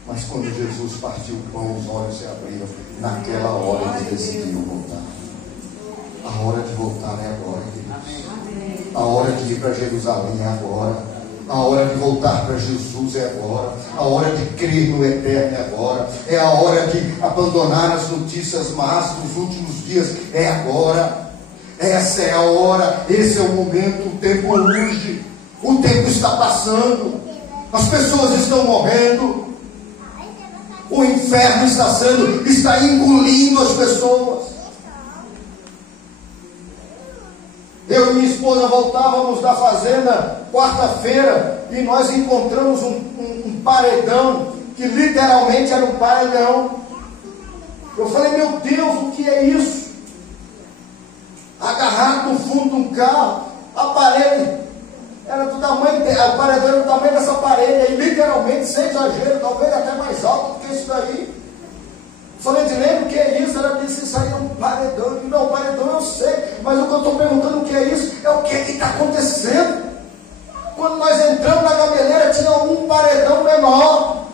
Mas quando Jesus partiu o pão, os olhos se abriram. Naquela hora eles decidiram voltar. A hora de voltar é agora, queridos. A hora de ir para Jerusalém é agora. A hora de voltar para Jesus é agora. A hora de crer no eterno é agora. É a hora de abandonar as notícias más dos últimos dias é agora. Essa é a hora, esse é o momento. O tempo urge, o tempo está passando, as pessoas estão morrendo, o inferno está engolindo as pessoas. Eu e minha esposa voltávamos da fazenda quarta-feira e nós encontramos um paredão que literalmente era um paredão. Eu falei, meu Deus, o que é isso? Agarrado no fundo de um carro, a parede era do tamanho, o paredão era do tamanho dessa parede, aí, literalmente, sem exagero, talvez até mais alto do que isso daí. Falei, Edilene, o que é isso? Ela disse, isso aí é um paredão. Eu disse, não, paredão eu sei, mas o que eu estou perguntando o que é isso, é o que está acontecendo. Quando nós entramos na gameleira, tinha um paredão menor,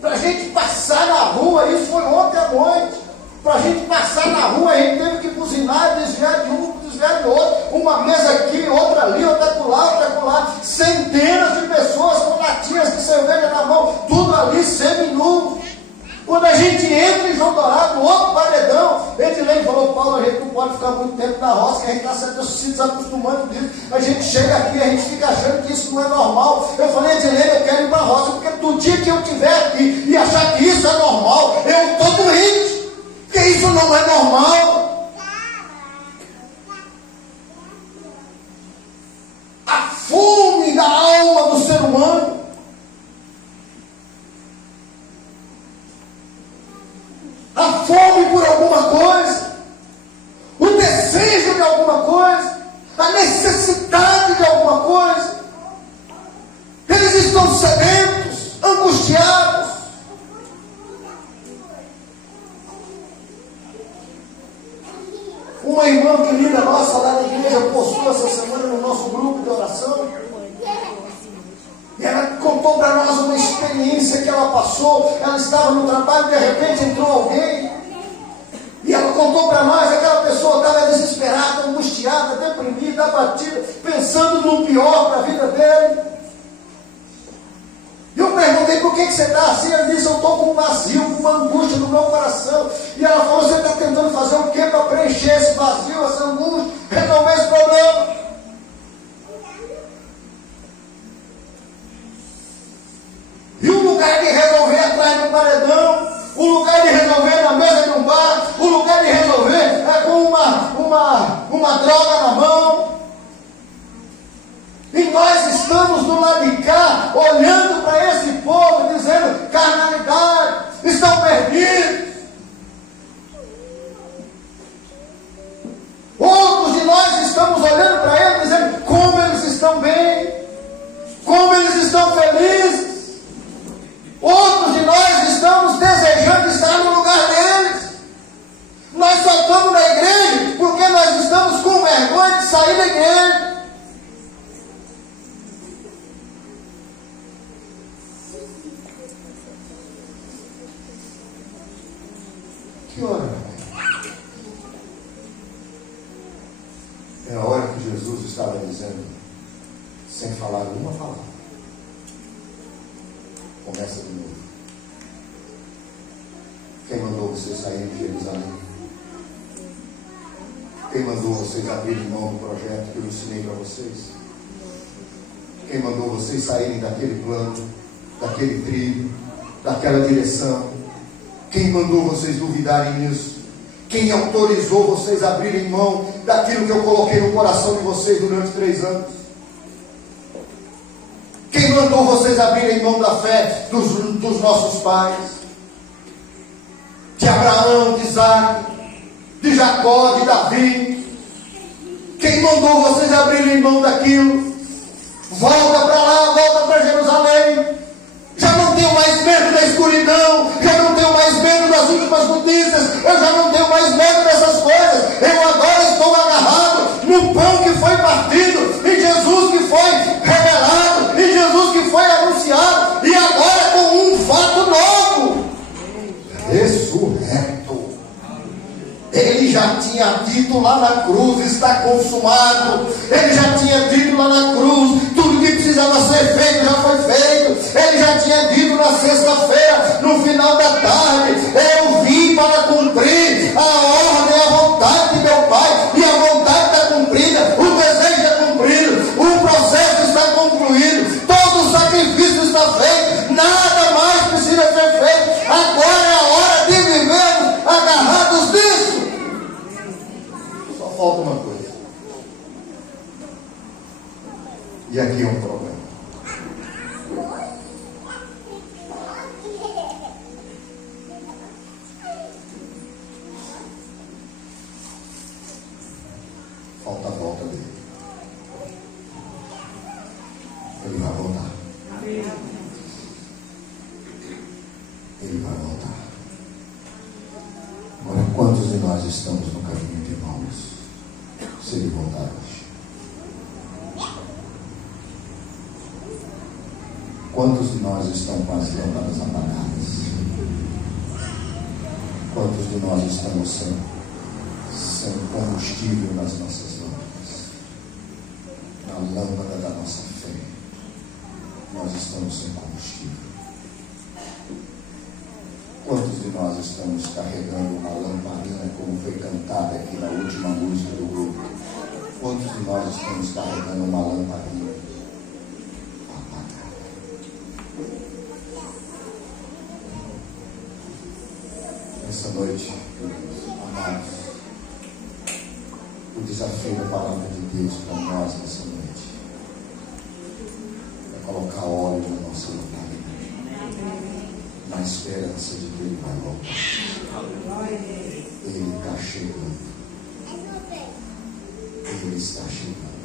para a gente passar na rua, isso foi ontem à noite. Para a gente passar na rua, a gente teve que buzinar, desviar de um, desviar do outro. Uma mesa aqui, outra ali, outra acolá, outra acolá. Centenas de pessoas com latinhas de cerveja na mão, tudo ali semi-nu. Quando a gente entra em João Dourado, outro paredão, Edilene falou, Paulo, a gente não pode ficar muito tempo na roça, que a gente está se desacostumando disso. A gente chega aqui, a gente fica achando que isso não é normal. Eu falei, Edilene, eu quero ir para a roça, porque do dia que eu estiver aqui e achar que isso é normal, eu estou doente. Porque isso não é normal. A fome da alma do ser humano. A fome por alguma coisa. O desejo de alguma coisa. A necessidade de alguma coisa. Eles estão sedentos, angustiados. Uma irmã querida nossa lá da igreja postou essa semana no nosso grupo de oração. E ela contou para nós uma experiência que ela passou. Ela estava no trabalho e de repente entrou alguém. E ela contou para nós, aquela pessoa estava desesperada, angustiada, deprimida, abatida, pensando no pior para a vida dele. E eu perguntei, por que você está assim? Ela disse, eu estou com um vazio, com uma angústia no meu coração. E ela falou, você está tentando fazer o quê para preencher esse vazio, essa angústia, resolver esse problema? E o lugar de resolver atrás do paredão, o lugar de resolver na mesa de um bar, o lugar de resolver é com uma droga na mão. E nós estamos do lado de cá, olhando para esse povo, dizendo, carnalidade, estão perdidos. Outros de nós estamos olhando para eles, dizendo, como eles estão bem, como eles estão felizes. Outros de nós estamos desejando estar no lugar deles. Nós só estamos na igreja dizendo, sem falar uma palavra. Começa de novo. Quem mandou vocês saírem de Jerusalém? Quem mandou vocês abrirem mão do projeto que eu ensinei para vocês? Quem mandou vocês saírem daquele plano, daquele trilho, daquela direção? Quem mandou vocês duvidarem nisso? Quem autorizou vocês a abrirem mão daquilo que eu coloquei no coração de vocês durante 3 anos? Quem mandou vocês abrirem mão da fé dos nossos pais? De Abraão, de Isaac, de Jacó, de Davi? Quem mandou vocês abrirem mão daquilo? Volta para lá, volta para Jerusalém. Já não tenho mais medo da escuridão, já não tenho mais medo das últimas notícias, eu já não tenho mais medo dessas coisas. Eu agora estou agarrado no pão que foi partido, em Jesus que foi revelado, em Jesus que foi anunciado, e agora com um fato novo: ressurreto. Ele já tinha dito lá na cruz, está consumado. Ele já tinha dito lá na cruz, tudo que precisava ser feito já foi feito. Ele já tinha dito na sexta-feira, no final da tarde: eu vim para cumprir a ordem e a vontade de meu Pai, e a vontade está cumprida, o desejo é cumprido, o processo está concluído, todo o sacrifício está feito, nada mais precisa ser feito. Agora é a hora de vivermos agarrados nisso. Só falta uma coisa, e aqui é um problema. Falta a volta dele. Ele vai voltar. Ele vai voltar. Agora, quantos de nós estamos no caminho de mãos se ele voltar hoje? Quantos de nós estão com as lâmpadas apagadas? Quantos de nós estamos sem combustível nas nossas lâmpadas? Na lâmpada da nossa fé, nós estamos sem combustível. Quantos de nós estamos carregando uma lamparina, como foi cantada aqui na última música do grupo? Quantos de nós estamos carregando uma lamparina apagada? Essa noite, amados, o desafio da palavra de Deus para nós nessa noite é colocar óleo na nossa lamparina, na esperança de que Ele vai voltar. Ele está chegando. Ele está chegando.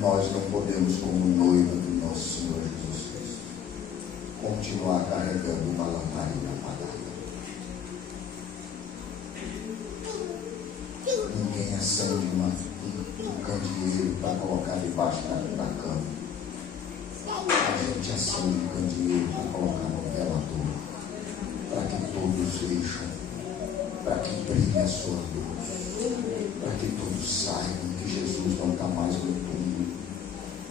Nós não podemos, como noiva do nosso Senhor Jesus Cristo, continuar carregando uma lamparina apagada. Ninguém acende um candeeiro para colocar debaixo da cama. A gente acende um candeeiro para colocar no velador, para que todos vejam, para que brilhe a sua luz, para que todos saibam que Jesus não está mais no túmulo.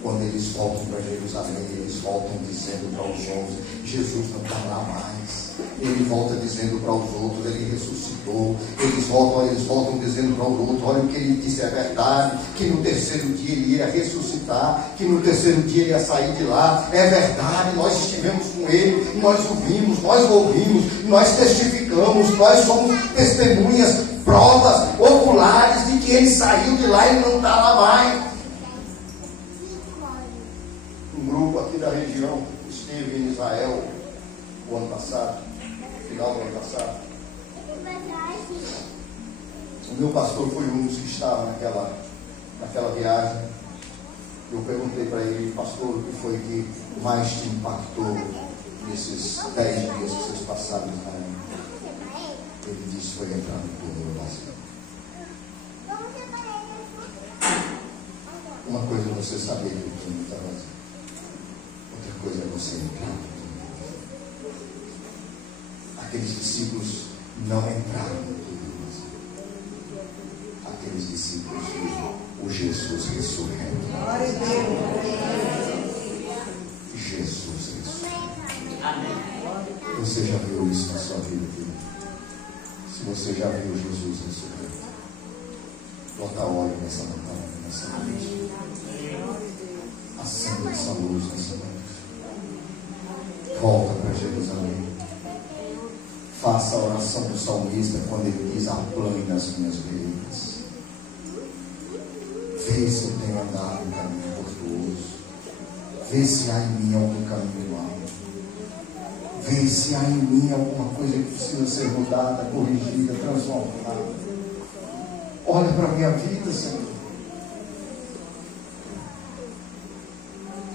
Quando eles voltam para Jerusalém, eles voltam dizendo para os 11: Jesus não está lá mais. Ele volta dizendo para os outros: Ele ressuscitou. Eles voltam dizendo para os outros: olha, o que ele disse é verdade, que no terceiro dia ele ia ressuscitar, que no terceiro dia ele ia sair de lá. É verdade, nós estivemos com ele, nós ouvimos, nós testificamos, nós somos testemunhas, provas oculares de que ele saiu de lá e não está lá mais. Um grupo aqui da região esteve em Israel o ano passado, final do ano passado. O meu pastor foi um dos que estava naquela viagem. Eu perguntei para ele: pastor, o que foi que mais te impactou nesses 10 dias que vocês passaram em Israel? Ele disse: foi entrar no túmulo vazio. Uma coisa é você saber que o túmulo está vazio, outra coisa é você entrar no túmulo. Aqueles discípulos não entraram no túmulo vazio. Aqueles discípulos viram Jesus ressurreto. Jesus ressurreto. Você já viu isso na sua vida, querido? Se você já viu Jesus ressurreto, bota óleo nessa lampada, nessa noite. Acenda essa luz nessa noite. Volta para Jerusalém. Faça a oração do salmista quando ele diz: aplane nas minhas veredas. Vê se eu tenho andado em caminho tortuoso. Vê se há em mim algum caminho mau. Vê se há em mim alguma coisa que precisa ser mudada, corrigida, transformada. Olha para a minha vida, Senhor.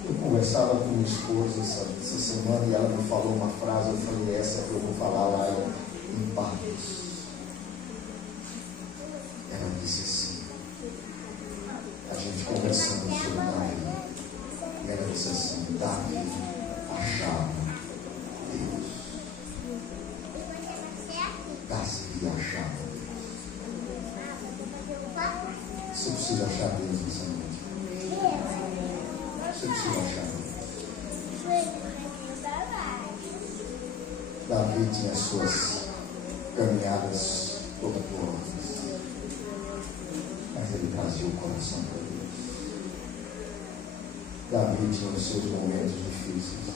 Eu conversava com minha esposa essa semana e ela me falou uma frase. Eu falei: essa que eu vou falar lá em Barros. Ela disse assim, a gente conversando sobre Davi, e ela disse assim: Davi achava Deus. Davi achava Deus. Você precisa achar Deus nessa noite. Você precisa achar Deus. Davi tinha suas caminhadas tortuosas, mas ele trazia o coração para Deus. Davi tinha os seus momentos difíceis,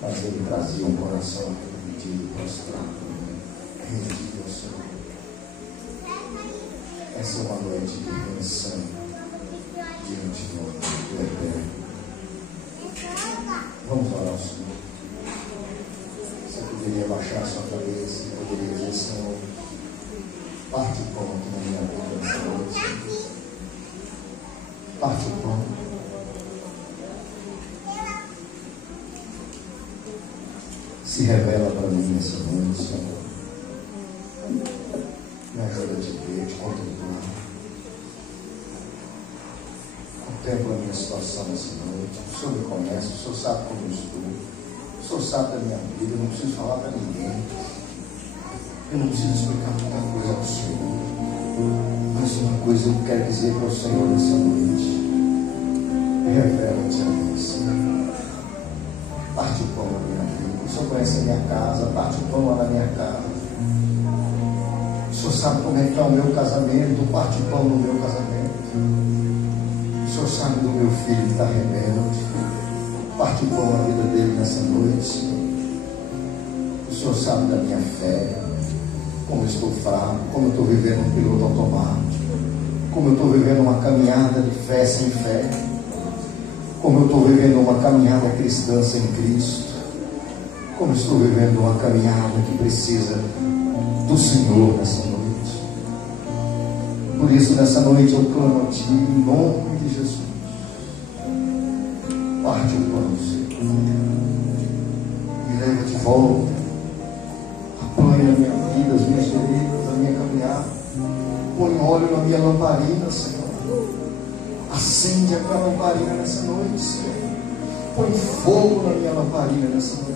mas ele trazia um coração arrependido, prostrado, rendido ao Senhor. Essa é uma noite de rendição diante do Eterno. Vamos orar ao Senhor. Você poderia baixar a sua cabeça e poderia dizer: Senhor, parte o pão aqui na minha vida nessa noite. Parte o pão. Se revela para mim nessa noite, Senhor. Me ajuda a te ver, te contemplar. Contempla a minha situação nessa noite. O Senhor me conhece, o Senhor sabe como eu estou. O Senhor sabe da minha vida, eu não preciso falar para ninguém. Eu não preciso explicar muita coisa para o Senhor. Mas uma coisa eu quero dizer para o Senhor nessa noite: revela-te a mim, Senhor. Parte o pão na minha vida. O Senhor conhece a minha casa, parte o pão lá na minha casa. O Senhor sabe como é que está o meu casamento, parte o pão no meu casamento. O Senhor sabe do meu filho que está rebelde, parte o pão na vida dele nessa noite. O Senhor sabe da minha fé, como eu estou fraco, como eu estou vivendo um piloto automático, como eu estou vivendo uma caminhada de fé sem fé, como eu estou vivendo uma caminhada cristã sem Cristo, como eu estou vivendo uma caminhada que precisa do Senhor nessa noite. Por isso, nessa noite eu clamo a Ti, em nome de Jesus. Parte o pão, Senhor. Me leva de volta. Aplane a minha vida, as minhas feridas, a minha caminhada. Põe óleo na minha lamparina, Senhor. Acende a minha lamparina nessa noite, Senhor. Põe fogo na minha lamparina nessa noite.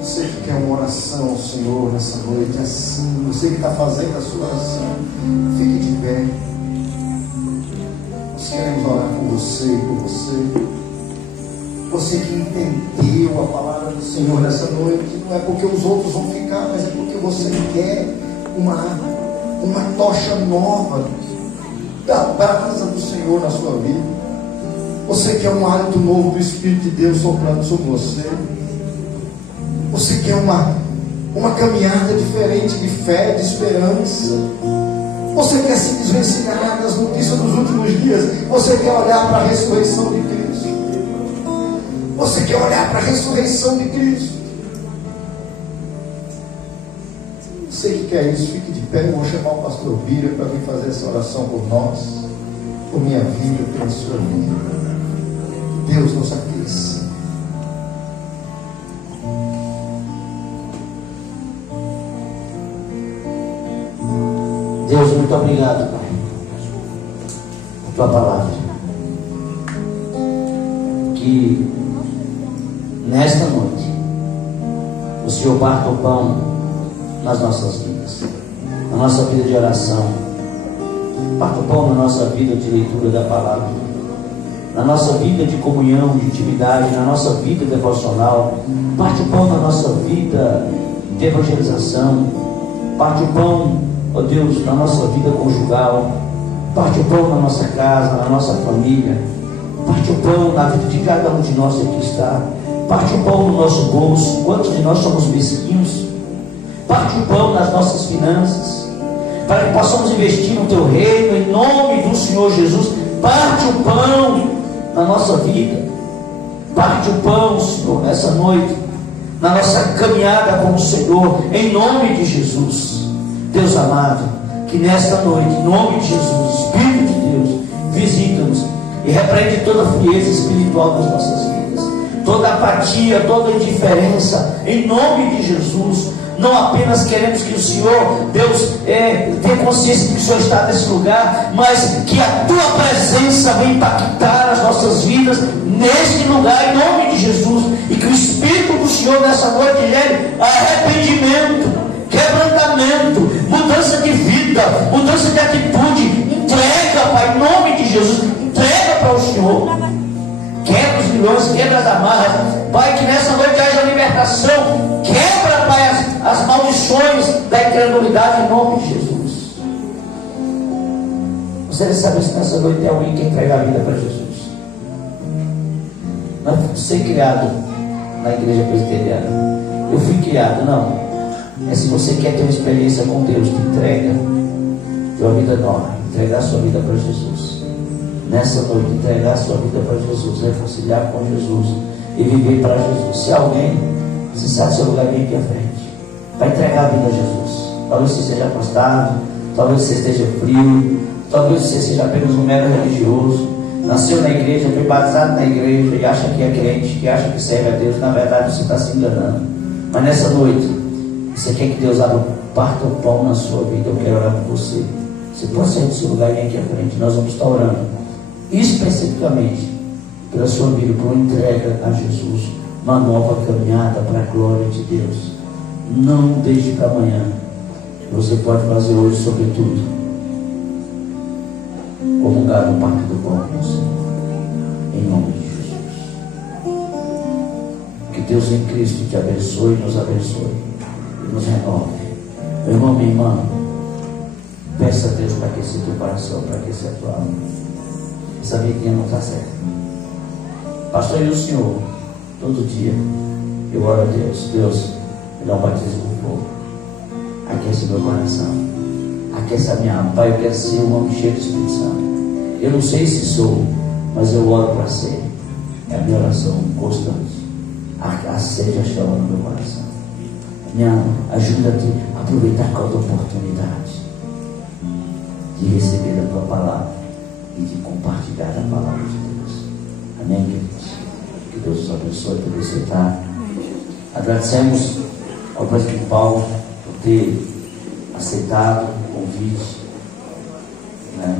Você que quer uma oração ao Senhor nessa noite, assim, você que está fazendo a sua oração, fique de pé. Nós queremos orar com você e por você. Você que entendeu a palavra do Senhor nessa noite, não é porque os outros vão ficar, mas é porque você quer uma tocha nova da brasa do Senhor na sua vida. Você quer um hálito novo do Espírito de Deus soprando sobre você. Você quer uma caminhada diferente de fé, de esperança. Você quer se desvencilhar das notícias dos últimos dias. Você quer olhar para a ressurreição de Cristo. Você quer olhar para a ressurreição de Cristo. Você que quer isso, fique de pé. Eu vou chamar o pastor Bira para vir fazer essa oração por nós, por minha vida, pela sua vida. Que Deus nos aqueça. Deus, muito obrigado, Pai, por Tua palavra. Que nesta noite o Senhor parta o pão nas nossas vidas, na nossa vida de oração, Parte o pão na nossa vida de leitura da palavra, na nossa vida de comunhão, de intimidade, na nossa vida devocional. Parte o pão na nossa vida de evangelização. Parte o pão, ó Deus, na nossa vida conjugal. Parte o pão na nossa casa, na nossa família. Parte o pão na vida de cada um de nós que aqui está. Parte o pão no nosso bolso. Quantos de nós somos mesquinhos? Parte o pão nas nossas finanças, para que possamos investir no Teu reino, em nome do Senhor Jesus. Parte o pão na nossa vida. Parte o pão, Senhor, nessa noite, na nossa caminhada com o Senhor, em nome de Jesus. Deus amado, que nesta noite, em nome de Jesus, Espírito de Deus, visita-nos e repreende toda a frieza espiritual das nossas vidas, toda apatia, toda indiferença, em nome de Jesus. Não apenas queremos que o Senhor, Deus, tenha consciência de que o Senhor está nesse lugar, mas que a Tua presença venha impactar as nossas vidas neste lugar, em nome de Jesus, e que o Espírito do Senhor nessa noite gere arrependimento, quebrantamento, mudança de vida, mudança de atitude. Entrega, Pai, em nome de Jesus, entrega para o Senhor. Quebra os grilhões, quebra as amarras, Pai, que nessa noite haja libertação. Quebra, Pai, as maldições da incredulidade, em nome de Jesus. Você deve saber se nessa noite tem alguém que entrega a vida para Jesus. Não fui criado na igreja presbiteriana, eu fui criado, não. É se você quer ter uma experiência com Deus, te entrega tua vida nova, entregar a sua vida para Jesus. Nessa noite, entregar a sua vida para Jesus, reconciliar com Jesus e viver para Jesus. Se alguém, você sabe seu lugar, vem aqui à frente, vai entregar a vida a Jesus. Talvez você seja afastado, talvez você esteja frio, talvez você seja apenas um mero religioso, nasceu na igreja, foi batizado na igreja e acha que é crente, que acha que serve a Deus. Na verdade você está se enganando. Mas nessa noite, você quer que Deus abra, parta o pão na sua vida. Eu quero orar por você. Você pode sair do seu lugar e vir aqui à frente. Nós vamos estar orando especificamente pela sua vida, por uma entrega a Jesus, uma nova caminhada para a glória de Deus. Não deixe para amanhã. Você pode fazer hoje, sobretudo, comungar no parque do pão com o Senhor, em nome de Jesus. Que Deus em Cristo te abençoe, nos abençoe e nos renove. Meu irmão, minha irmã, peça a Deus para aquecer teu coração, para aquecer a tua alma. Essa vidinha não está certa. Pastor, e o Senhor? Todo dia eu oro a Deus. Deus, me dá um batismo com fogo. Aquece meu coração, aquece a minha alma. Pai, eu quero ser um homem cheio do Espírito Santo. Eu não sei se sou, mas eu oro para ser. É a minha oração constante. A sede, a chama no meu coração. Ajuda-te a aproveitar cada oportunidade de receber a tua palavra e de compartilhar a palavra de Deus. Amém, queridos? Que Deus os abençoe por aceitar. Agradecemos ao presbítero Paulo por ter aceitado o convite, né?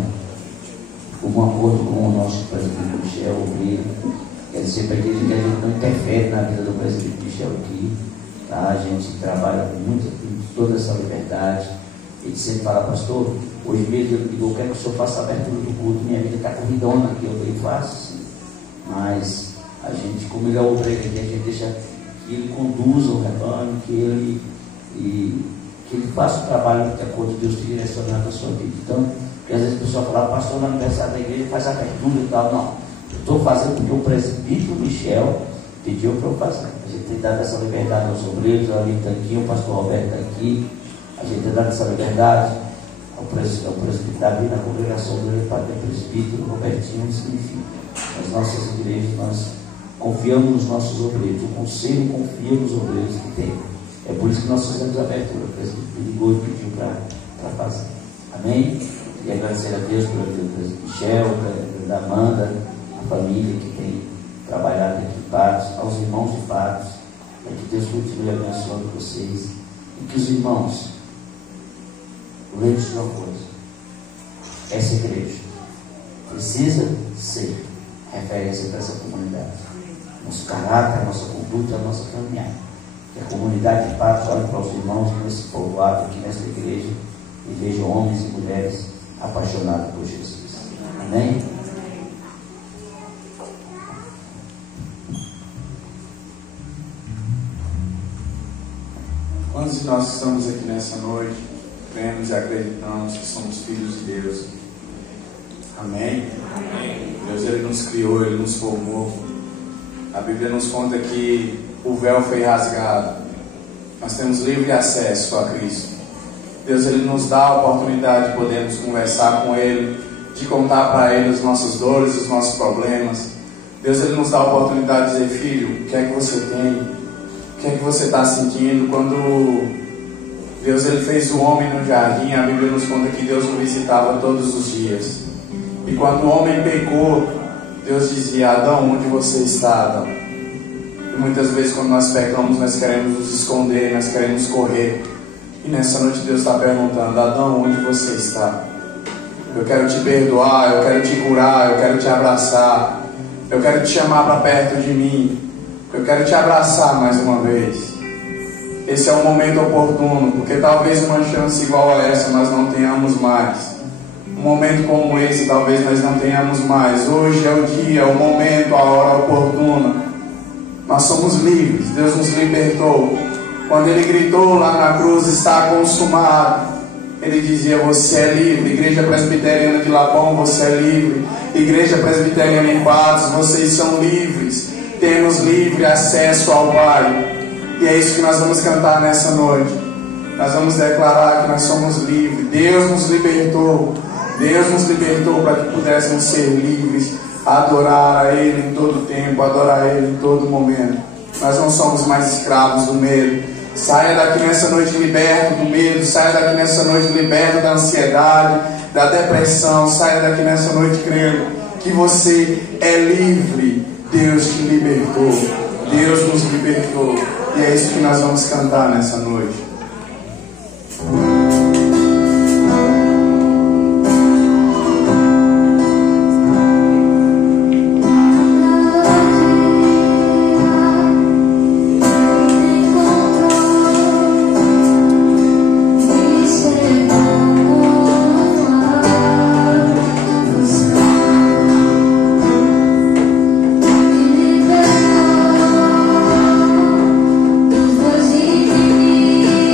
Um acordo com o nosso presbítero Michel, quer dizer para a igreja que a gente não interfere na vida do presbítero Michel aqui, tá? A gente trabalha com toda essa liberdade. Ele sempre fala, pastor, hoje mesmo eu quero que o senhor faça a abertura do culto, minha vida está corridona aqui, eu faço, sim. Mas a gente, como ele é o obreiro, a gente deixa que ele conduza o rebanho, que ele faça o trabalho de acordo com Deus te direcionar na sua vida. Então, porque às vezes a pessoa fala, pastor, no aniversário da igreja faz a abertura e tal. Não, eu estou fazendo porque o presbítero Michel pediu para eu fazer. A gente tem dado essa liberdade aos obreiros, ali está aqui, o pastor Roberto está aqui. A gente tem dado essa liberdade ao presbítero Davi na congregação do Padre Presbítero Robertinho, enfim. Nas nossas igrejas nós confiamos nos nossos obreiros, o conselho confia nos obreiros que tem. É por isso que nós fazemos a abertura. O presbítero ligou e pediu para fazer. Amém? E agradecer a Deus pelo presbítero Michel, pela Amanda, a família que tem trabalhado aqui em Patos, aos irmãos de Patos, para que Deus continue abençoando vocês e que os irmãos lembre-se de uma coisa: essa igreja precisa ser referência para essa comunidade. Nosso caráter, a nossa conduta, a nossa caminhada. Que a comunidade de Patos olhe para os irmãos nesse povoado aqui nessa igreja e veja homens e mulheres apaixonado por Jesus. Amém? Quantos de nós estamos aqui nessa noite, cremos e acreditamos que somos filhos de Deus? Amém? Amém. Deus, Ele nos criou, Ele nos formou. A Bíblia nos conta que o véu foi rasgado. Nós temos livre acesso a Cristo. Deus, Ele nos dá a oportunidade de podermos conversar com Ele, de contar para Ele as nossas dores, os nossos problemas. Deus, Ele nos dá a oportunidade de dizer: filho, o que é que você tem? O que é que você está sentindo? Quando Deus, Ele fez o homem no jardim, a Bíblia nos conta que Deus o visitava todos os dias. E quando o homem pecou, Deus dizia: Adão, onde você está, Adão? E muitas vezes quando nós pecamos, nós queremos nos esconder, nós queremos correr. E nessa noite Deus está perguntando: Adão, onde você está? Eu quero te perdoar, eu quero te curar, eu quero te abraçar, eu quero te chamar para perto de mim, eu quero te abraçar mais uma vez. Esse é o momento oportuno, porque talvez uma chance igual a essa nós não tenhamos mais. Um momento como esse talvez nós não tenhamos mais. Hoje é o dia, o momento, a hora oportuna. Nós somos livres, Deus nos libertou. Quando Ele gritou lá na cruz: está consumado, Ele dizia: você é livre. Igreja Presbiteriana de Lapão, você é livre. Igreja Presbiteriana em Patos, vocês são livres. Temos livre acesso ao Pai. E é isso que nós vamos cantar nessa noite. Nós vamos declarar que nós somos livres. Deus nos libertou. Deus nos libertou para que pudéssemos ser livres, adorar a Ele em todo tempo, adorar a Ele em todo momento. Nós não somos mais escravos do medo. Saia daqui nessa noite liberto do medo, saia daqui nessa noite liberto da ansiedade, da depressão, saia daqui nessa noite crendo que você é livre. Deus te libertou, Deus nos libertou, e é isso que nós vamos cantar nessa noite. Dos meus inimigos.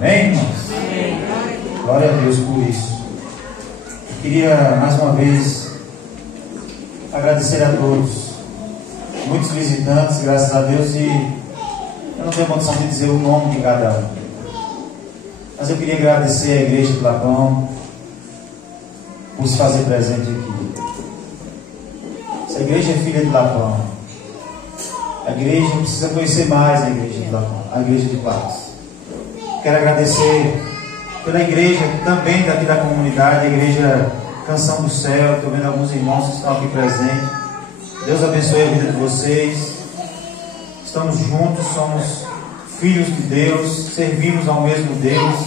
Amém, irmãos? Glória a Deus por isso. Eu queria mais uma vez agradecer a todos. Muitos visitantes, graças a Deus, e eu não tenho condição de dizer o nome de cada um. Mas eu queria agradecer à Igreja de Lapão por se fazer presente aqui. Essa igreja é filha de Lapão. A igreja precisa conhecer mais a Igreja de Lapão, a Igreja de Paz. Quero agradecer pela igreja também daqui da comunidade, a Igreja Canção do Céu. Estou vendo alguns irmãos que estão aqui presentes. Deus abençoe a vida de vocês. Estamos juntos, somos filhos de Deus, servimos ao mesmo Deus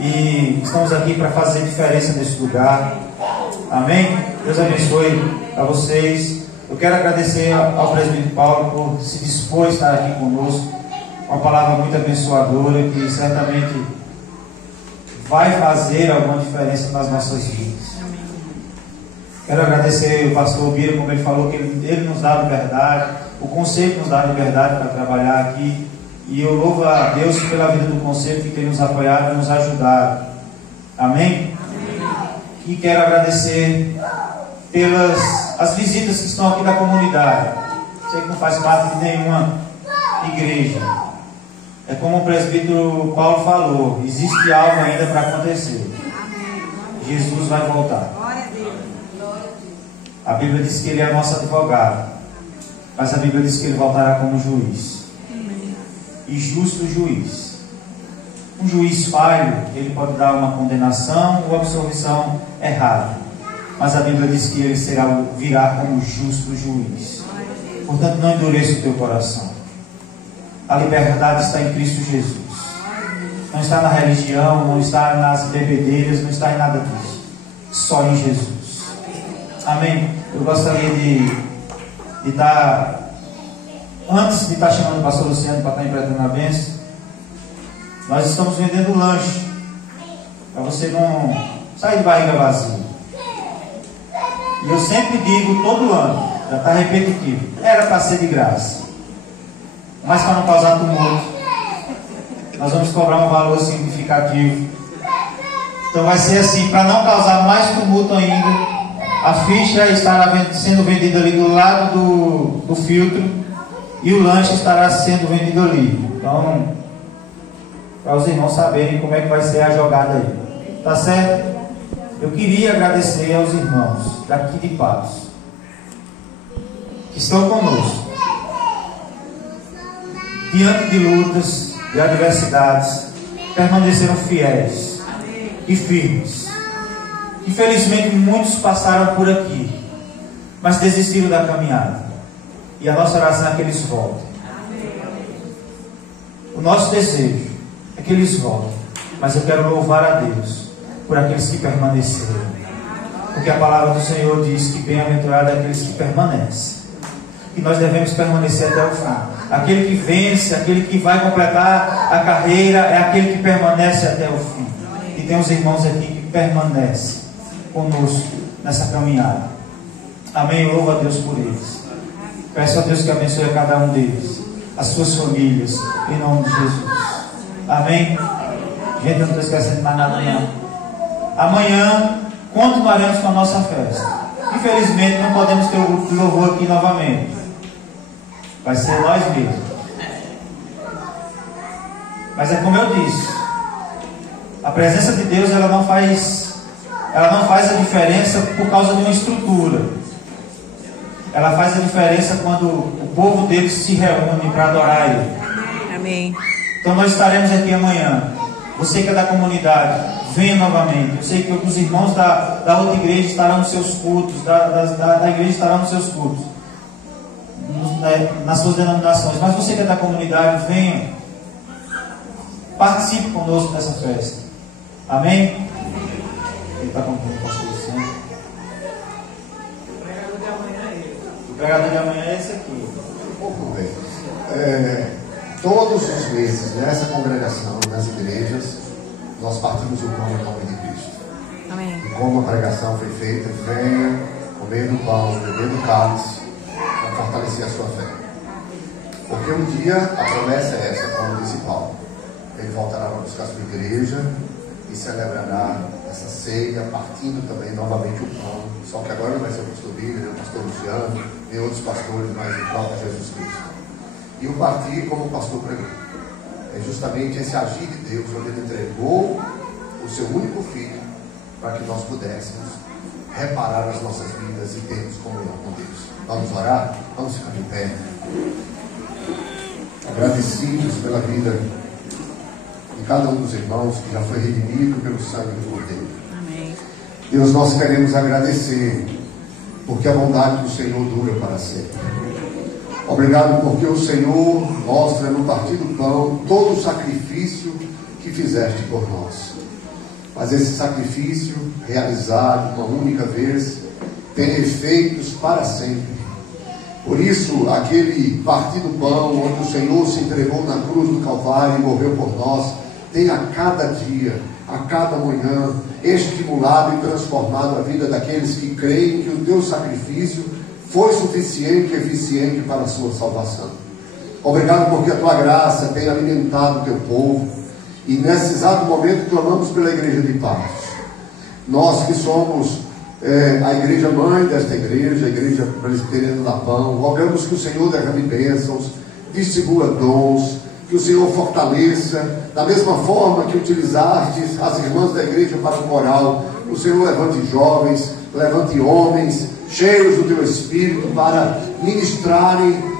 e estamos aqui para fazer diferença nesse lugar. Amém? Deus abençoe a vocês. Eu quero agradecer ao presbítero Paulo por se dispor a estar aqui conosco. Uma palavra muito abençoadora que certamente vai fazer alguma diferença nas nossas vidas. Quero agradecer ao pastor Bira, como ele falou, que ele nos dá liberdade, o conselho nos dá liberdade para trabalhar aqui. E eu louvo a Deus pela vida do conselho que tem nos apoiado e nos ajudado. Amém? E quero agradecer pelas as visitas que estão aqui da comunidade. Você que não faz parte de nenhuma igreja. É como o presbítero Paulo falou, existe algo ainda para acontecer. Jesus vai voltar. A Bíblia diz que Ele é nosso advogado, mas a Bíblia diz que Ele voltará como juiz. E justo juiz. Um juiz falho, ele pode dar uma condenação ou absolvição errada, mas a Bíblia diz que ele virá como justo juiz. Portanto, não endureça o teu coração. A liberdade está em Cristo Jesus. Não está na religião, não está nas bebedeiras, não está em nada disso. Só em Jesus. Amém? Eu gostaria de estar, antes de estar chamando o pastor Luciano para estar empreendendo a bênção, nós estamos vendendo lanche, para você não sair de barriga vazia. E eu sempre digo, todo ano, já está repetitivo, era para ser de graça, mas para não causar tumulto, nós vamos cobrar um valor significativo. Então vai ser assim, para não causar mais tumulto ainda, a ficha estará sendo vendida ali do lado do filtro e o lanche estará sendo vendido ali. Então, para os irmãos saberem como é que vai ser a jogada aí. Tá certo? Eu queria agradecer aos irmãos daqui de Paz que estão conosco diante de lutas, de adversidades, permaneceram fiéis e firmes. Infelizmente muitos passaram por aqui, mas desistiram da caminhada. E a nossa oração é que eles voltem. O nosso desejo é que eles voltem, mas eu quero louvar a Deus por aqueles que permaneceram, porque a palavra do Senhor diz que bem-aventurado é aqueles que permanecem, e nós devemos permanecer até o fim. Aquele que vence, aquele que vai completar a carreira, é aquele que permanece até o fim. E tem os irmãos aqui que permanecem conosco nessa caminhada. Amém? Eu louvo a Deus por eles. Peço a Deus que abençoe a cada um deles, as suas famílias, em nome de Jesus. Amém? Gente, eu não estou esquecendo mais nada não. Amanhã continuaremos com a nossa festa. Infelizmente não podemos ter o grupo de louvor aqui novamente. Vai ser nós mesmos. Mas é como eu disse, a presença de Deus ela não faz a diferença por causa de uma estrutura. Ela faz a diferença quando o povo dele se reúne para adorar Ele. Amém. Então nós estaremos aqui amanhã. Você que é da comunidade, venha novamente. Eu sei que os irmãos da outra igreja estarão nos seus cultos, da igreja estarão nos seus cultos, nas suas denominações. Mas você que é da comunidade, venha. Participe conosco nessa festa. Amém? Ele está contando com a solução. O pregador de amanhã é esse aqui. Muito bem. Todos os meses, nessa congregação, nas igrejas, nós partimos o pão em nome de Cristo. Amém. E como a pregação foi feita, venha comer do pão, beber do cálice, para fortalecer a sua fé. Porque um dia a promessa é essa, como disse Paulo, ele voltará buscar sua igreja e celebrará essa ceia, partindo também novamente o pão. Só que agora não vai ser o pastor Bíblia, nem o pastor Luciano, nem outros pastores, mas o próprio Jesus Cristo. E o partir, como o pastor pregou, é justamente esse agir de Deus, onde Ele entregou o seu único filho para que nós pudéssemos reparar as nossas vidas e termos comunhão com Deus. Vamos orar? Vamos ficar de pé. Agradecidos pela vida de cada um dos irmãos que já foi redimido pelo sangue do Cordeiro. Amém. Deus, nós queremos agradecer porque a bondade do Senhor dura para sempre. Obrigado porque o Senhor mostra no partir do pão todo o sacrifício que fizeste por nós. Mas esse sacrifício realizado uma única vez tem efeitos para sempre. Por isso, aquele partir do pão, onde o Senhor se entregou na cruz do Calvário e morreu por nós, tem a cada dia, a cada manhã, estimulado e transformado a vida daqueles que creem que o teu sacrifício foi suficiente e eficiente para a sua salvação. Obrigado porque a tua graça tem alimentado o teu povo. E nesse exato momento clamamos pela igreja de Patos. Nós que somos a igreja mãe desta igreja, a igreja presbiteriana da Pão, rogamos que o Senhor derrame bênçãos, distribua dons, que o Senhor fortaleça, da mesma forma que utilizaste as irmãs da igreja para o moral, o Senhor levante jovens, levante homens, cheios do teu Espírito, para ministrarem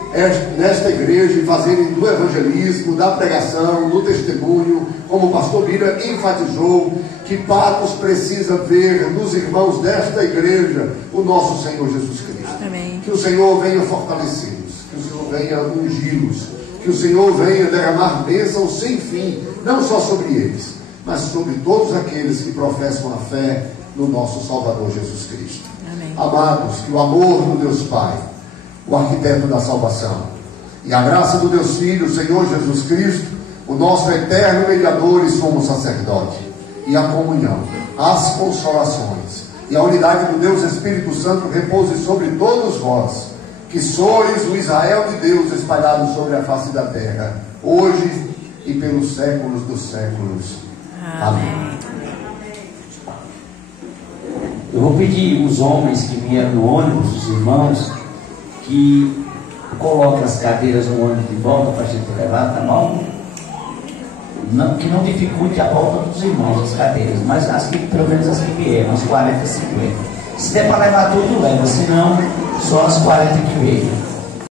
nesta igreja e fazerem do evangelismo, da pregação, do testemunho, como o pastor Bira enfatizou, que Patos precisa ver nos irmãos desta igreja o nosso Senhor Jesus Cristo. Amém. Que o Senhor venha fortalecê-los, que o Senhor venha ungí-los, que o Senhor venha derramar bênçãos sem fim, não só sobre eles, mas sobre todos aqueles que professam a fé no nosso Salvador Jesus Cristo. Amém. Amados, que o amor do Deus Pai, o arquiteto da salvação, e a graça do Deus Filho, o Senhor Jesus Cristo, o nosso eterno mediador e sumo sacerdote, e a comunhão, as consolações e a unidade do Deus Espírito Santo repouse sobre todos vós, que sois o Israel de Deus espalhado sobre a face da terra, hoje e pelos séculos dos séculos. Amém. Eu vou pedir os homens que vieram no ônibus, os irmãos, que coloquem as cadeiras no ônibus de volta para a gente levar, tá bom? Não, que não dificulte a volta dos irmãos, as cadeiras, mas as que, pelo menos as que vieram, as 40, 50. Se der para levar tudo, leva, senão só as 40 que veio.